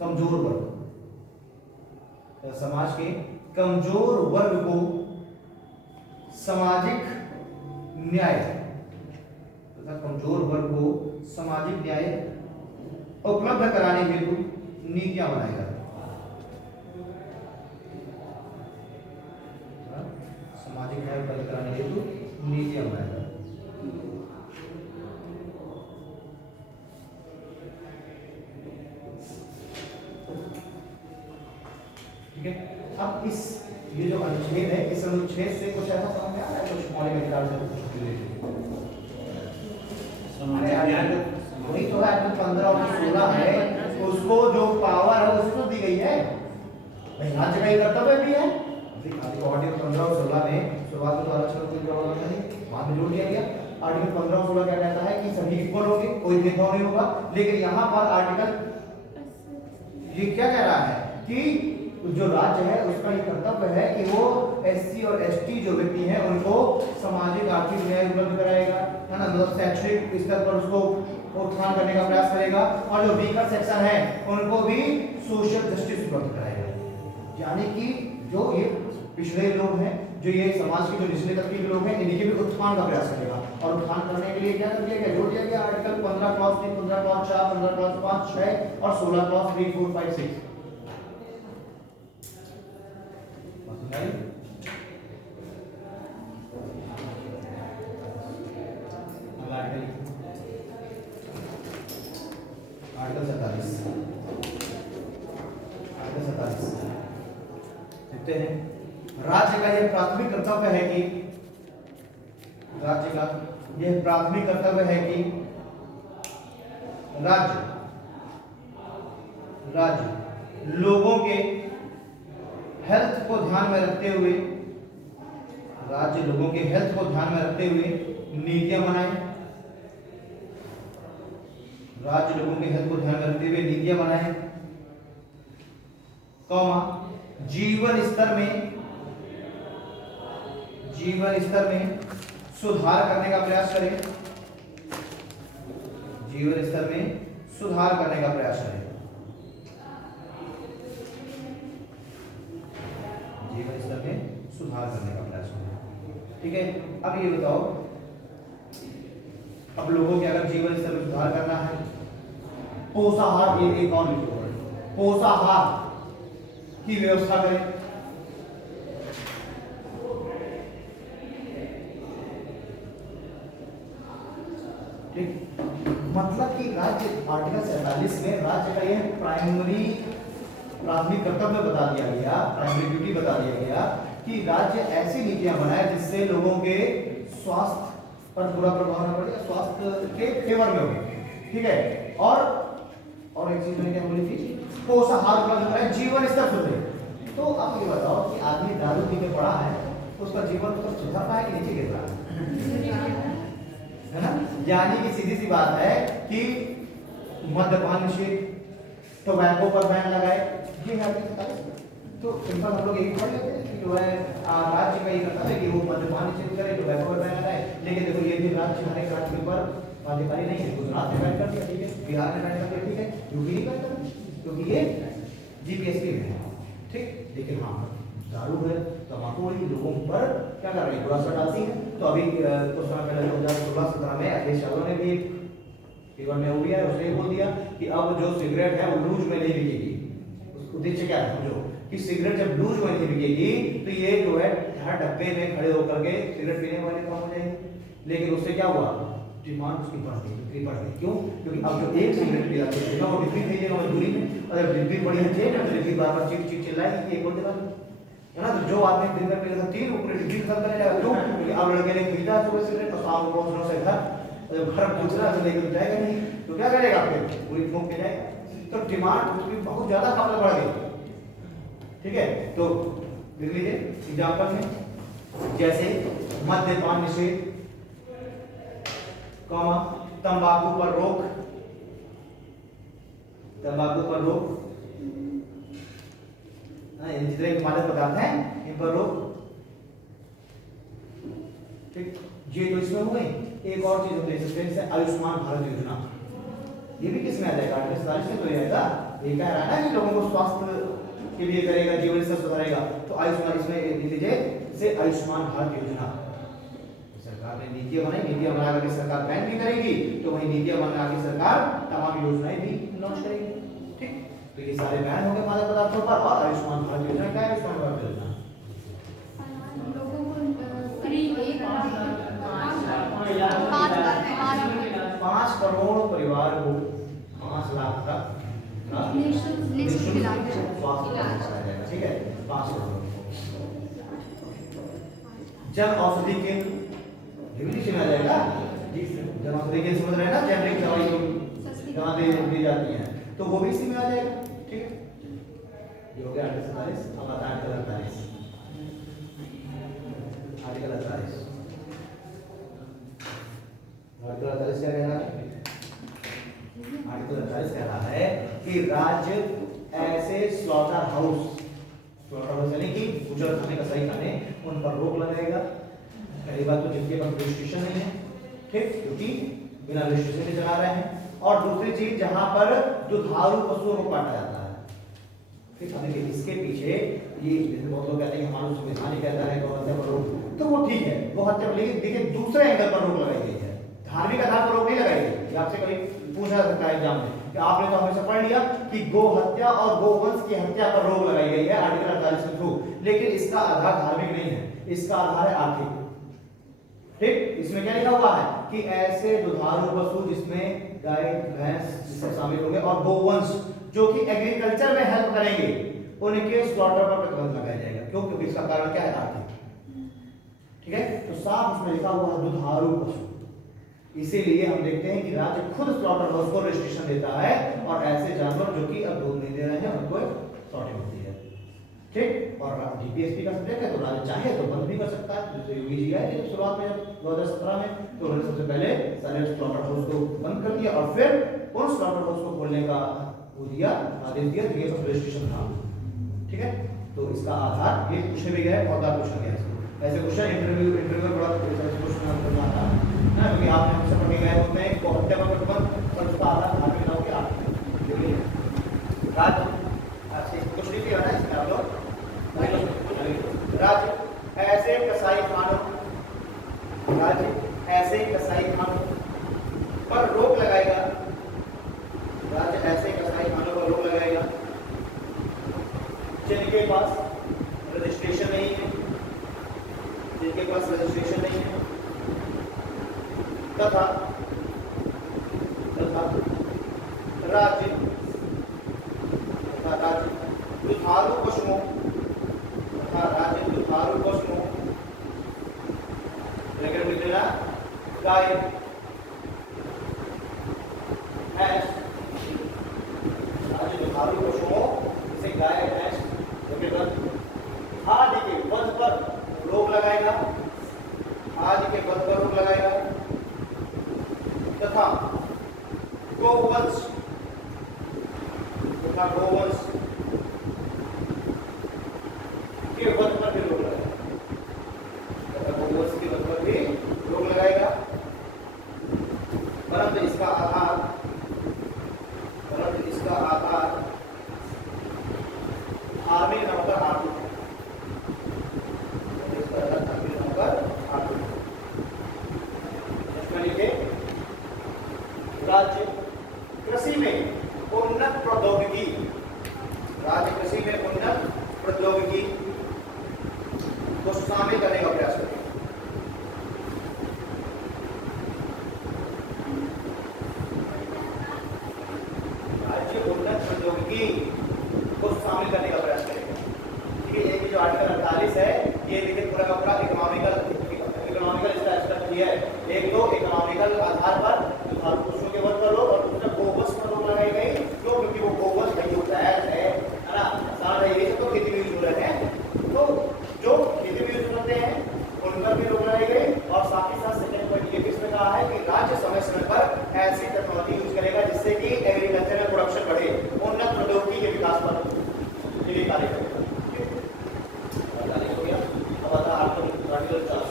कमजोर वर्ग, समाज के कमजोर वर्ग को सामाजिक न्याय तथा कमजोर वर्ग को सामाजिक न्याय उपलब्ध कराने हेतु नीतियां बनाएगा, सामाजिक न्याय उपलब्ध कराने हेतु नीतियां बनाएगा। ठीक है, अब इस ये जो अनुच्छेद है, इस अनुच्छेद से कुछ ऐसा समझ में आ रहा है, कुछ मौलिक अधिकार से कुछ वही तो है, 15 और 16 है, उसको जो पावर है उसको दी गई है, राज्य का कर्तव्य भी है। आर्टिकल 15 और 16 में शुरुआत में तो आरक्षण को जोड़ा था, बाद में जोड़ दिया गया। आर्टिकल 15 और 16 क्या कहता है कि सभी इक्वल होंगे, कोई भेदभाव नहीं होगा, लेकिन यहाँ पर आर्टिकल ये क्या कह रहा है कि जो राज्य है उसका ये कर्तव्य है कि वो एससी और एसटी जो व्यक्ति हैं उनको सामाजिक आर्थिक न्याय उपलब्ध कराएगा, है ना, मतलब शैक्षणिक स्तर पर उसको उत्थान करने का प्रयास करेगा, और जो वीकर सेक्शन है उनको भी सोशल जस्टिस उपलब्ध कराएगा। यानी कि जो ये पिछड़े लोग हैं, जो ये समाज के जो निचले तबके के लोग हैं, इनके भी उत्थान का प्रयास करेगा, और उत्थान करने के लिए क्या कर दिया गया, जोड़ दिया गया आर्टिकल 15 क्लॉज 3, 15 क्लॉज 4, 15 क्लॉज 5, 6 और 16 क्लॉज 3, 4, 5, 6। आर्टिकल 47 देखते हैं, राज्य का यह प्राथमिक कर्तव्य है कि राज्य का यह प्राथमिक कर्तव्य है कि राज्य लोगों के हेल्थ को ध्यान में रखते हुए, राज्य लोगों के हेल्थ को ध्यान में रखते हुए नीतियां बनाए, राज्य लोगों के हेल्थ को ध्यान में रखते हुए नीतियां बनाए, कौमा जीवन स्तर में सुधार करने का प्रयास करें, जीवन स्तर में सुधार करने का प्रयास करें, जीवन स्तर में सुधार करने का प्रयास करें। ठीक है, अब ये बताओ, अब लोगों के अगर जीवन स्तर में सुधार करना है, पोषाहार, ये एक और लिखो, पोषाहार की व्यवस्था करें, ठीक, मतलब कि राज्य आर्टिकल 47 में राज्य का यह प्राथमिक कर्तव्य बता दिया गया, प्राइमरी ड्यूटी बता दिया गया कि राज्य ऐसी नीतियां बनाए जिससे लोगों के स्वास्थ्य पर बुरा प्रभाव न पड़े, स्वास्थ्य के फेवर में हो। ठीक है, और एक चीज मैंने क्या बोली थी, पोषाहार उपलब्ध कराए, जीवन स्तर सुधरे। तो अब ये बताओ कि आदमी दारू पी के पड़ा है, उसका जीवन तो सुधर रहा है कि नीचे गिर रहा है ना? यानी कि सीधी सी बात है कि मद्यपान निषेध, टोबैको पर बैन लगाए, ये है। तो सिंपल हम लोग यही पढ़ लेते हैं कि जो है राज्य का ये करता है कि वो मद्यपान निषेध करे, टोबैको पर बैन लगाए, लेकिन देखो ये भी राज्य हर एक राज्य पर बाध्यकारी नहीं है। गुजरात ने बैन कर दिया, ठीक है, बिहार ने बैन कर दिया, ठीक है, यूपी नहीं बैन कर दिया क्योंकि ये जीपीएसपी में है। ठीक, लेकिन हाँ दारू है, तम्बाकू है, लोगों पर क्या कर रही है, बुरा असर डालती है। तो अभी कुछ समय पहले 2016-17 में अखिलेश यादव ने भी पेपर में हो गया, उसने बोल दिया कि अब जो सिगरेट है वो लूज में नहीं बिकेगी। उद्देश्य क्या है समझो कि सिगरेट जब लूज में नहीं बिकेगी तो ये जो है हर डब्बे में खड़े होकर के सिगरेट पीने वाले कम हो जाएंगे। लेकिन उससे क्या हुआ, डिमांड उसकी बढ़ गई, बिक्री बढ़ गई। क्यों? क्योंकि अब जो एक सिगरेट पी जाते हैं वो डिब्बी खरीदेगा मजबूरी में, अगर डिब्बी बड़ी है तो डिब्बी बार बार चिक चिक चिल्लाएगी, एक और दिला है ना। तो जो आदमी दिन में पहले 3 ऊपर डिब्बी खत्म करने जाएगा, क्यों? क्योंकि अब लड़के ने खरीदा सुबह सिगरेट तो शाम को पहुंचने से घर दूसरा से लेकर जाएगा नहीं, तो क्या करेगा, फिर पूरी फूंक के जाएगा। तो डिमांड उसकी बहुत ज्यादा खपत बढ़ गई। ठीक है, तो देख लीजिए एग्जाम्पल में, जैसे मद्यपान निषेध, कॉमा तंबाकू पर रोक, तंबाकू पर रोक, जितने मादक पदार्थ हैं इन पर रोक। ठीक, ये तो इसमें हो गई। एक और चीज हम देख सकते हैं जैसे आयुष्मान भारत योजना, ये भी किसमें आ जाएगा? आर्टिकल 47 में तो ये आएगा। ये कह रहा है ना कि लोगों को स्वास्थ्य के लिए करेगा, जीवन स्तर सुधारेगा, तो आयुष्मान इसमें लिख लीजिए से आयुष्मान भारत योजना। सरकार ने नीतियां बनाई, नीतियां बना करके सरकार बैन भी करेगी, तो वही नीतियां बना के सरकार तमाम योजनाएं भी लॉन्च करेगी। ठीक, तो ये सारे बैन हो गए मादक पदार्थों पर। और आयुष्मान भारत योजना क्या है? आयुष्मान भारत योजना लोगों को फ्री 5 करोड़ परिवार को 5 लाख तक निःशुल्क इलाज स्वास्थ्य कराया जाएगा। ठीक है, 5 करोड़। जन औषधि केंद्र में आ जाएगा। जन औषधि केंद्र समझ रहे हैं ना, जेनरिक दवाई जहाँ दी जाती है, तो वो भी इसी में आ जाएगा। ठीक है, ये हो गया आर्टिकल 47। अब आता है आर्टिकल 48। आर्टिकल 48 क्या कह रहा है? आर्टिकल 48 कह रहा है कि राज्य ऐसे स्लॉटर हाउस यानी कि बूचर खाने, कसाई खाने, उन पर रोक लगाएगा। पहली बात तो जिनके पास रजिस्ट्रेशन नहीं है, ठीक, क्योंकि बिना रजिस्ट्रेशन के चला रहे हैं। और दूसरी चीज जहां पर दुधारू पशुओं को काटा जाता है। ठीक, देखिए इसके पीछे ये बहुत लोग कहते हैं हमारा संविधान ही कहता है गौ हत्या पर रोक, तो वो ठीक है गौ हत्या पर, लेकिन देखिए दूसरे एंगल पर रोक लगाई गई है, धार्मिक आधार पर रोक नहीं लगाई गई। आपसे कभी पूछा जा सकता है एग्जाम में कि आपने तो हमेशा पढ़ लिया कि गो हत्या और गोवंश की हत्या पर रोक लगाई गई है आर्टिकल 48 के थ्रू, लेकिन इसका आधार धार्मिक नहीं है, इसका आधार है आर्थिक। ठीक, इसमें क्या लिखा हुआ है कि ऐसे दुधारू पशु जिसमें गाय भैंस जिसमें शामिल होंगे और गोवंश जो कि एग्रीकल्चर में हेल्प करेंगे, उनके स्लॉटर पर प्रतिबंध लगाया जाएगा। क्यों? क्योंकि इसका कारण क्या है? आर्थिक। ठीक है, तो साफ इसमें लिखा हुआ है दुधारू पशु। इसीलिए हम देखते हैं कि राज्य खुद स्लॉटर हाउस को रजिस्ट्रेशन देता है और ऐसे जानवर जो कि अब दूध नहीं दे रहे हैं उनको सॉर्टिंग होती है। ठीक, और डीपीएसपी का सब्जेक्ट है तो राज्य चाहे तो बंद भी कर सकता है। जैसे योगी जी आए थे शुरुआत में 2017 में, तो उन्होंने सबसे पहले सारे स्लॉटर हाउस को बंद कर दिया और फिर उन स्लॉटर हाउस को खोलने का वो दिया, आदेश दिया, तो ये सब रजिस्ट्रेशन था। ठीक है, तो इसका आधार ये पूछे भी गए, बहुत बार पूछा गया इसको। ऐसे क्वेश्चन इंटरव्यू में बड़ा क्वेश्चन करना था ना, क्योंकि आपने हमसे पढ़ के गए उसमें गौ हत्या पर प्रतिबंध और उसका आधार धार्मिक ना हो गया राज्य कुछ नहीं किया ना इसमें आप लोग। राज्य ऐसे कसाई खानों, राज्य ऐसे कसाई खानों पर रोक लगाएगा, राज्य ऐसे कसाई खानों पर रोक लगाएगा जिनके पास रजिस्ट्रेशन नहीं है, जिनके पास रजिस्ट्रेशन नहीं है, तथा राज्य दुधारू पशुओं गाय भैंस, राज्य दुधारू पशुओं जैसे गाय भैंस आदि के वध पर रोक लगाएगा, आदि के वध पर रोक लगाएगा, तथा गोवंश के वध पर भी रोक लगाएगा, गोवंश के वध पर भी रोक लगाएगा। परंतु इसका आधार धार्मिक न होकर आर्थिक है। राज्य कृषि में उन्नत प्रौद्योगिकी, राज्य कृषि में उन्नत प्रौद्योगिकी को शामिल करने का प्रयास करें। राज्य उन्नत प्रौद्योगिकी को शामिल करने का प्रयास करेगा। ठीक है, ये जो आर्टिकल 48 है ये देखिए पूरा का पूरा इकोनॉमिकल इसका एस्पेक्ट दिया है। एक तो इकोनॉमिकल आधार पर दुधारू पशुओं के वध पर रोक और दूसरा गोवंश पर रोक लगाई गई। क्यों? क्योंकि वो गोवंश भाई होता है ना, सारा ये तो खेती में यूज हो रहे हैं, तो जो खेती में यूज होते हैं उन पर भी रोक लगाई गई। और साथ ही साथ सेकंड पॉइंट ये भी इसमें कहा है कि राज्य समय ऐसी टेक्नोलॉजी यूज करेगा जिससे कि एग्रीकल्चर में प्रोडक्शन बढ़े, उन्नत प्रौद्योगिकी के विकास पर ये कार्य करेगा। हो गया। अब आता है आपको आर्टिकल 50।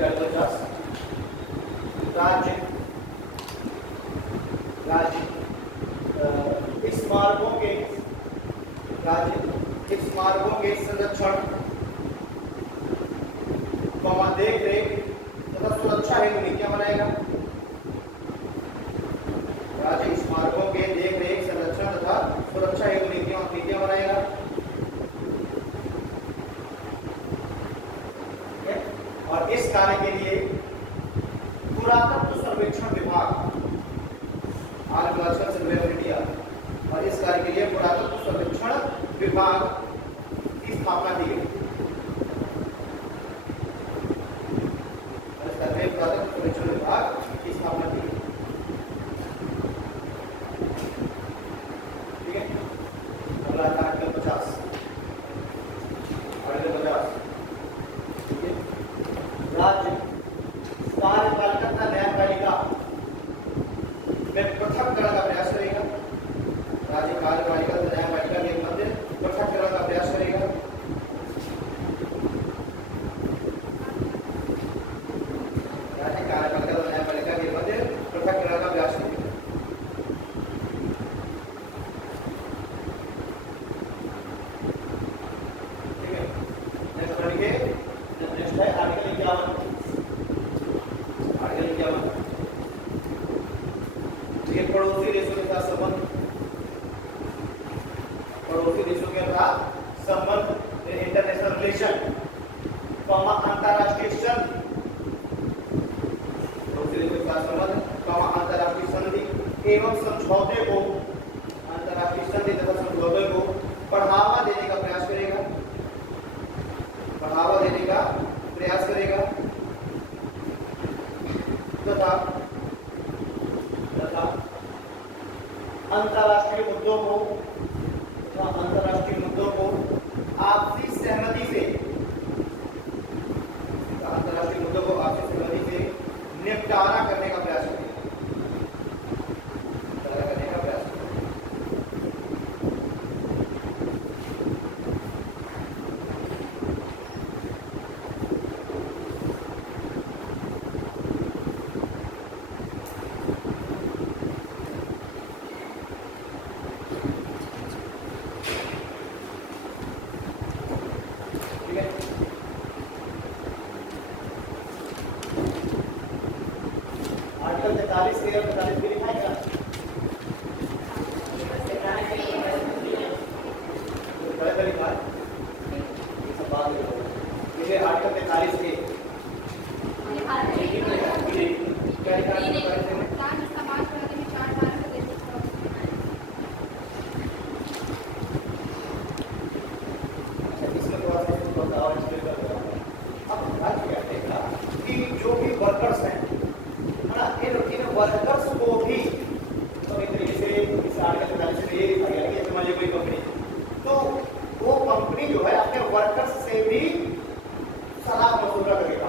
आर्टिकल 50 इस मार्गों के संरक्षण, देख रेख तथा सुरक्षा हेतु नीतियां बनाएगा। राज्य इस मार्गों के देख रेख संरक्षण तथा सुरक्षा हेतु नीतियां बनाएगा। और इस कार्य के लिए पुरातत्व सर्वेक्षण विभाग इंडिया और इस कार्य के लिए पुरातत्व सर्वेक्षण विभाग की स्थापना की गई। पुरातत्व सर्वेक्षण विभाग की स्थापना की गई। ठीक है। अगला था आर्टिकल 50। आर्टिकल 50 राज्य कार्यपालिका तथा न्यायपालिका में पृथककरण का प्रयास करेगा। राज्य कार्यपालिका तथा न्यायपालिका के मध्य पृथककरण का प्रयास करेगा। राज्य कार्यपालिका तथा न्यायपालिका के मध्य पृथककरण का प्रयास करेगा। ठीक है। नेक्स्ट पढ़िए। नेक्स्ट है आर्टिकल 51। आर्टिकल 51 ये पड़ोसी देशों के साथ संबंध, पड़ोसी देशों के साथ संबंध, इंटरनेशनल रिलेशन, अंतरराष्ट्रीय संधि, पड़ोसी देशों के साथ संबंध, अंतरराष्ट्रीय संधि एवं समझौते को, अंतरराष्ट्रीय संधि तथा समझौते को बढ़ावा देने का प्रयास करेगा। बढ़ावा देने का प्रयास करेगा तथा अंतरराष्ट्रीय मुद्दों को आपसी सहमति से, अंतरराष्ट्रीय मुद्दों को आपसी सहमति से निपटारा करने का प्रयास करेगा। आर्टिकल 43 से 45 भी लिखा है क्या? बड़े लिखा है ये सब बात है। ये आर्टिकल 43 के क्या लिखा है? कि जो भी वर्कर्स हैं इन वर्कर्स को भी तो एक तरीके से इस आर्टिकल 45 में ये लिखा गया कि मान लीजिए कोई कंपनी, तो वो कंपनी जो है अपने वर्कर्स से भी सलाह मशवरा करेगा।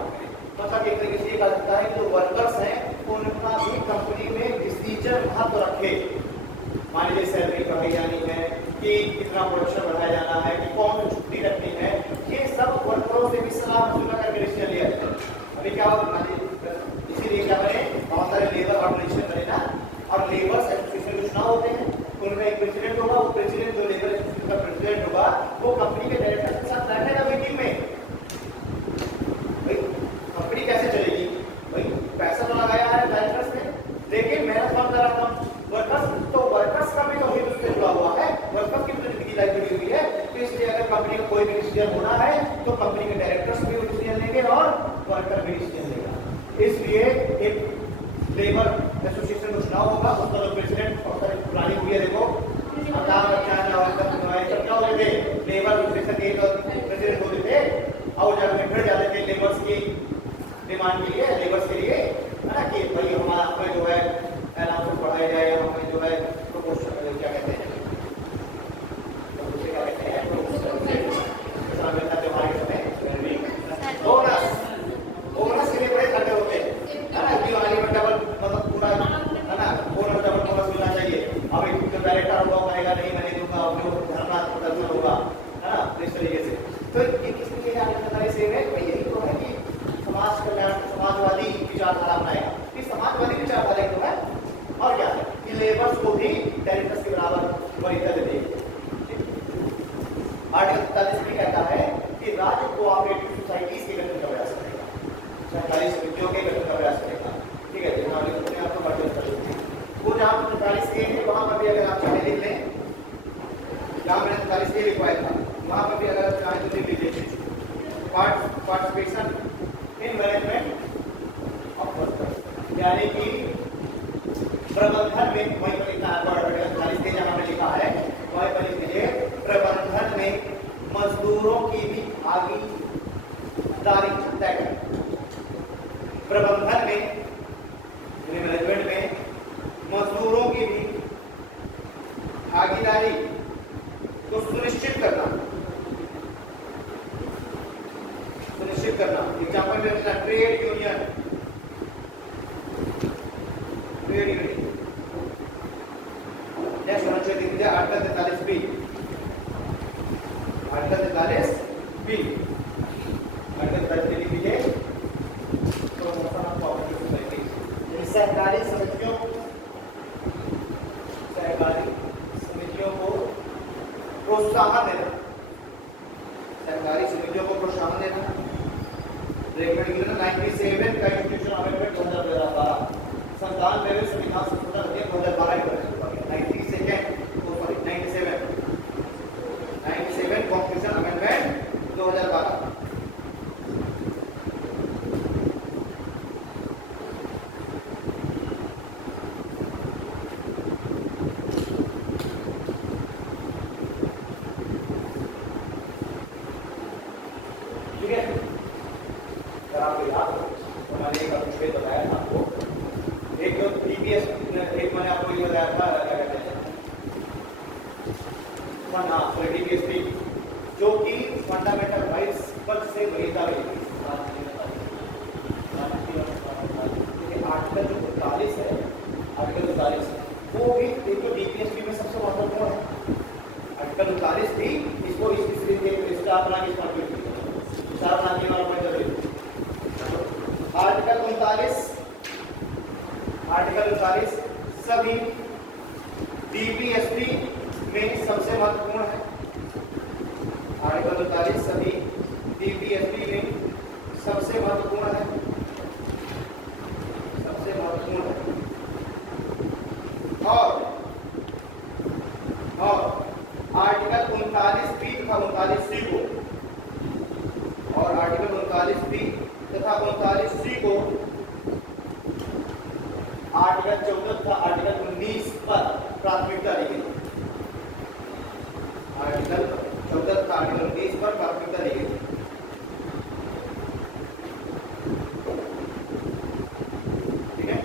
मतलब एक तरीके से ये कहा जाता है कि जो वर्कर्स हैं उनका भी कंपनी में डिसीजन महत्व रखे। मान लीजिए सैलरी बढ़ाई जानी है कि कितना प्रोडक्शन बढ़ाया जाना है कि कौन सी छुट्टी रखनी है, ये सब वर्करों से भी सलाह मशवरा करके डिसीजन लिया जाता है। अभी क्या होगा, इसीलिए क्या करें, बहुत सारे लेबर ऑर्गेनाइजेशन बने ना, और लेबर एसोसिएशन के चुनाव होते हैं, उनमें एक प्रेसिडेंट होगा। वो प्रेसिडेंट जो लेबर एसोसिएशन का प्रेसिडेंट होगा वो कंपनी के डायरेक्टर के साथ बैठेगा मीटिंग में। भाई कंपनी कैसे चलेगी, भाई पैसा तो लगाया है डायरेक्टर्स ने, लेकिन मेहनत कौन कर रहा था, वर्कर्स। तो वर्कर्स का भी तो हित उससे जुड़ा हुआ है, वर्कर्स की भी जिंदगी लाइफ जुड़ी हुई है। तो इसलिए अगर कंपनी का कोई भी डिसीजन होना है तो कंपनी के डायरेक्टर्स भी डिसीजन लेंगे और वर्कर भी डिसीजन लेगा। इसलिए एक लेबर एसोसिएशन का चुनाव होगा, उसका जो प्रेसिडेंट बहुत सारी पुरानी हुई है, देखो अमिताभ बच्चन और सब क्या होते थे, लेबर एसोसिएशन के प्रेसिडेंट होते थे और जब फिर जाते थे लेबर्स की डिमांड के लिए, लेबर्स के लिए, है ना, कि भाई हमारा हमें जो है अनाउंसमेंट बढ़ाया जाए, हमें जो है प्रपोजल क्या कहते हैं, क्या कहते हैं, बोनस के लिए बड़े खर्चे होते हैं, है ना, दिवाली में डबल, मतलब पूरा ए लिखवाया था, वहां पर भी अगर चाहे तो देख लीजिए participation in management of workers, यानी कि प्रबंधन में वहीं पर लिखा है, जहां पे लिखा है वहीं पर लिख दीजिए प्रबंधन में मजदूरों की भी भागीदारी तय करें। प्रबंधन में मैनेजमेंट में मजदूरों की भी भागीदारी को सुनिश्चित करना। एग्जाम्पल में ट्रेड यूनियन नेक्स्ट होना चाहिए आर्टिकल 43 बी। आर्टिकल 43 बी लिख दीजिए। सहकारी समितियों को प्रोत्साहन देना, सहकारी समितियों को प्रोत्साहन देना। रेगुलेशन 97 का इंस्टीट्यूशन अमेंडमेंट 2012 संविधान में संविधान संशोधन अधिनियम 2012 97 कॉन्स्टिट्यूशन अमेंडमेंट 2012। ठीक है, अगर आपको याद हो तो मैंने एक अभिषेक बताया था आपको, एक जो डीपीएस एक मैंने आपको ये बताया था क्या कहते हैं डीपीएसपी, जो कि फंडामेंटल राइट्स पर से वरीयता रही थी। आर्टिकल 43 है, आर्टिकल 43 वो भी एक तो डीपीएसपी में सबसे महत्वपूर्ण है। आर्टिकल 39 भी इसको इसका अपना आर्टिकल 39 सभी डीपीएसपी में सबसे महत्वपूर्ण है। आर्टिकल 39 सभी डीपीएसपी में सबसे महत्वपूर्ण है, और आर्टिकल 39 बी तथा 39 सी को, और आर्टिकल 39 बी तथा 39 सी को आर्टिकल 14 तथा आर्टिकल 19 पर प्राथमिकता दी गई। आर्टिकल 14 तथा आर्टिकल 19 पर प्राथमिकता दी गई। ठीक है,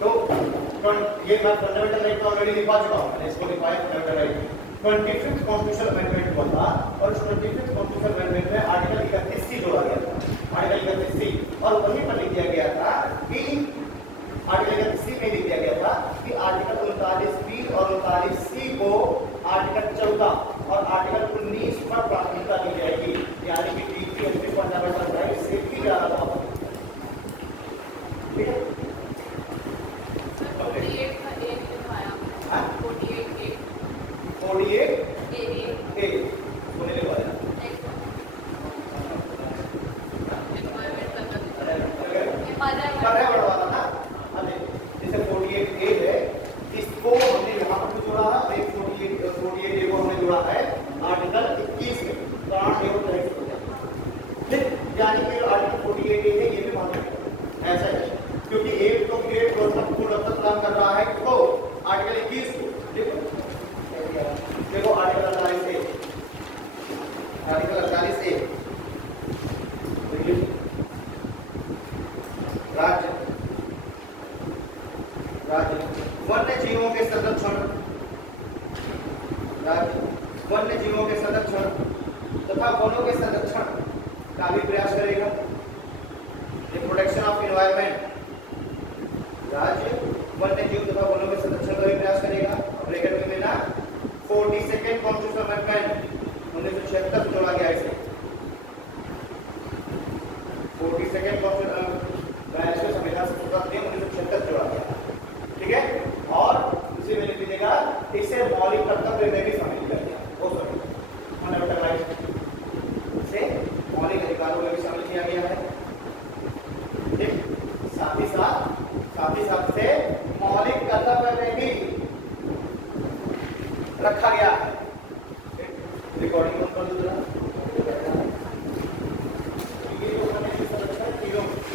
तो ये मैं फंडामेंटल राइट तो ऑलरेडी लिखवा चुका हूं, मैंने इसको लिखवाया fundamental right. 25th constitutional amendment हुआ था और उस 25th कॉन्स्टिट्यूशनल अमेंडमेंट में आर्टिकल 31 सी जोड़ा गया था, आर्टिकल 31 सी, और वहीं पर लिख दिया गया था कि आर्टिकल 31 सी में लिख दिया गया था कि आर्टिकल 39 बी और 39 सी को आर्टिकल 14 और आर्टिकल 19 पर प्राथमिकता दी जाएगी, यानी कि डीपीएसपी फंडामेंटल राइट से भी ज्यादा था। ठीक है, 48 ए बोले ले वाला पर्यावरण वाला ना। अरे जैसे 48 ए है, इसको हमने यहाँ पर भी जोड़ा है, एक 48 ए को हमने जोड़ा है आर्टिकल 21 में, प्राण एवं दहेज हो जाए। यानी कि आर्टिकल 48 ए है, ये भी महत्वपूर्ण ऐसा है, क्योंकि एक तो ग्रेड पूर्ण प्रदान कर रहा है तो आर्टिकल 21 को देखो आर्टिकल 48 ए, आर्टिकल 48 ए राज्य वन्य जीवों के संरक्षण, राज्य वन्य जीवों के संरक्षण तथा वनों के संरक्षण का भी प्रयास करेगा। प्रोटेक्शन ऑफ एनवायरनमेंट, राज्य वन्य जीव तथा वनों के संरक्षण का भी प्रयास करेगा। ब्रैकेट में लेना 42nd कॉन्स्टिट्यूशनल अमेंडमेंट 1976 जोड़ा गया इसे, 42nd कॉन्स्टिट्यूशनल संविधान संशोधन अधिनियम 1976 जोड़ा गया। ठीक है, और इसे में लिख दीजिएगा इसे मौलिक कर्तव्य में भी शामिल किया गया, वो सभी फंडामेंटल राइट से मौलिक अधिकारों में भी शामिल किया गया है। ठीक, साथ ही साथ से मौलिक कर्तव्य में भी रखा गया है। रिकॉर्डिंग ऑन कर दो जरा।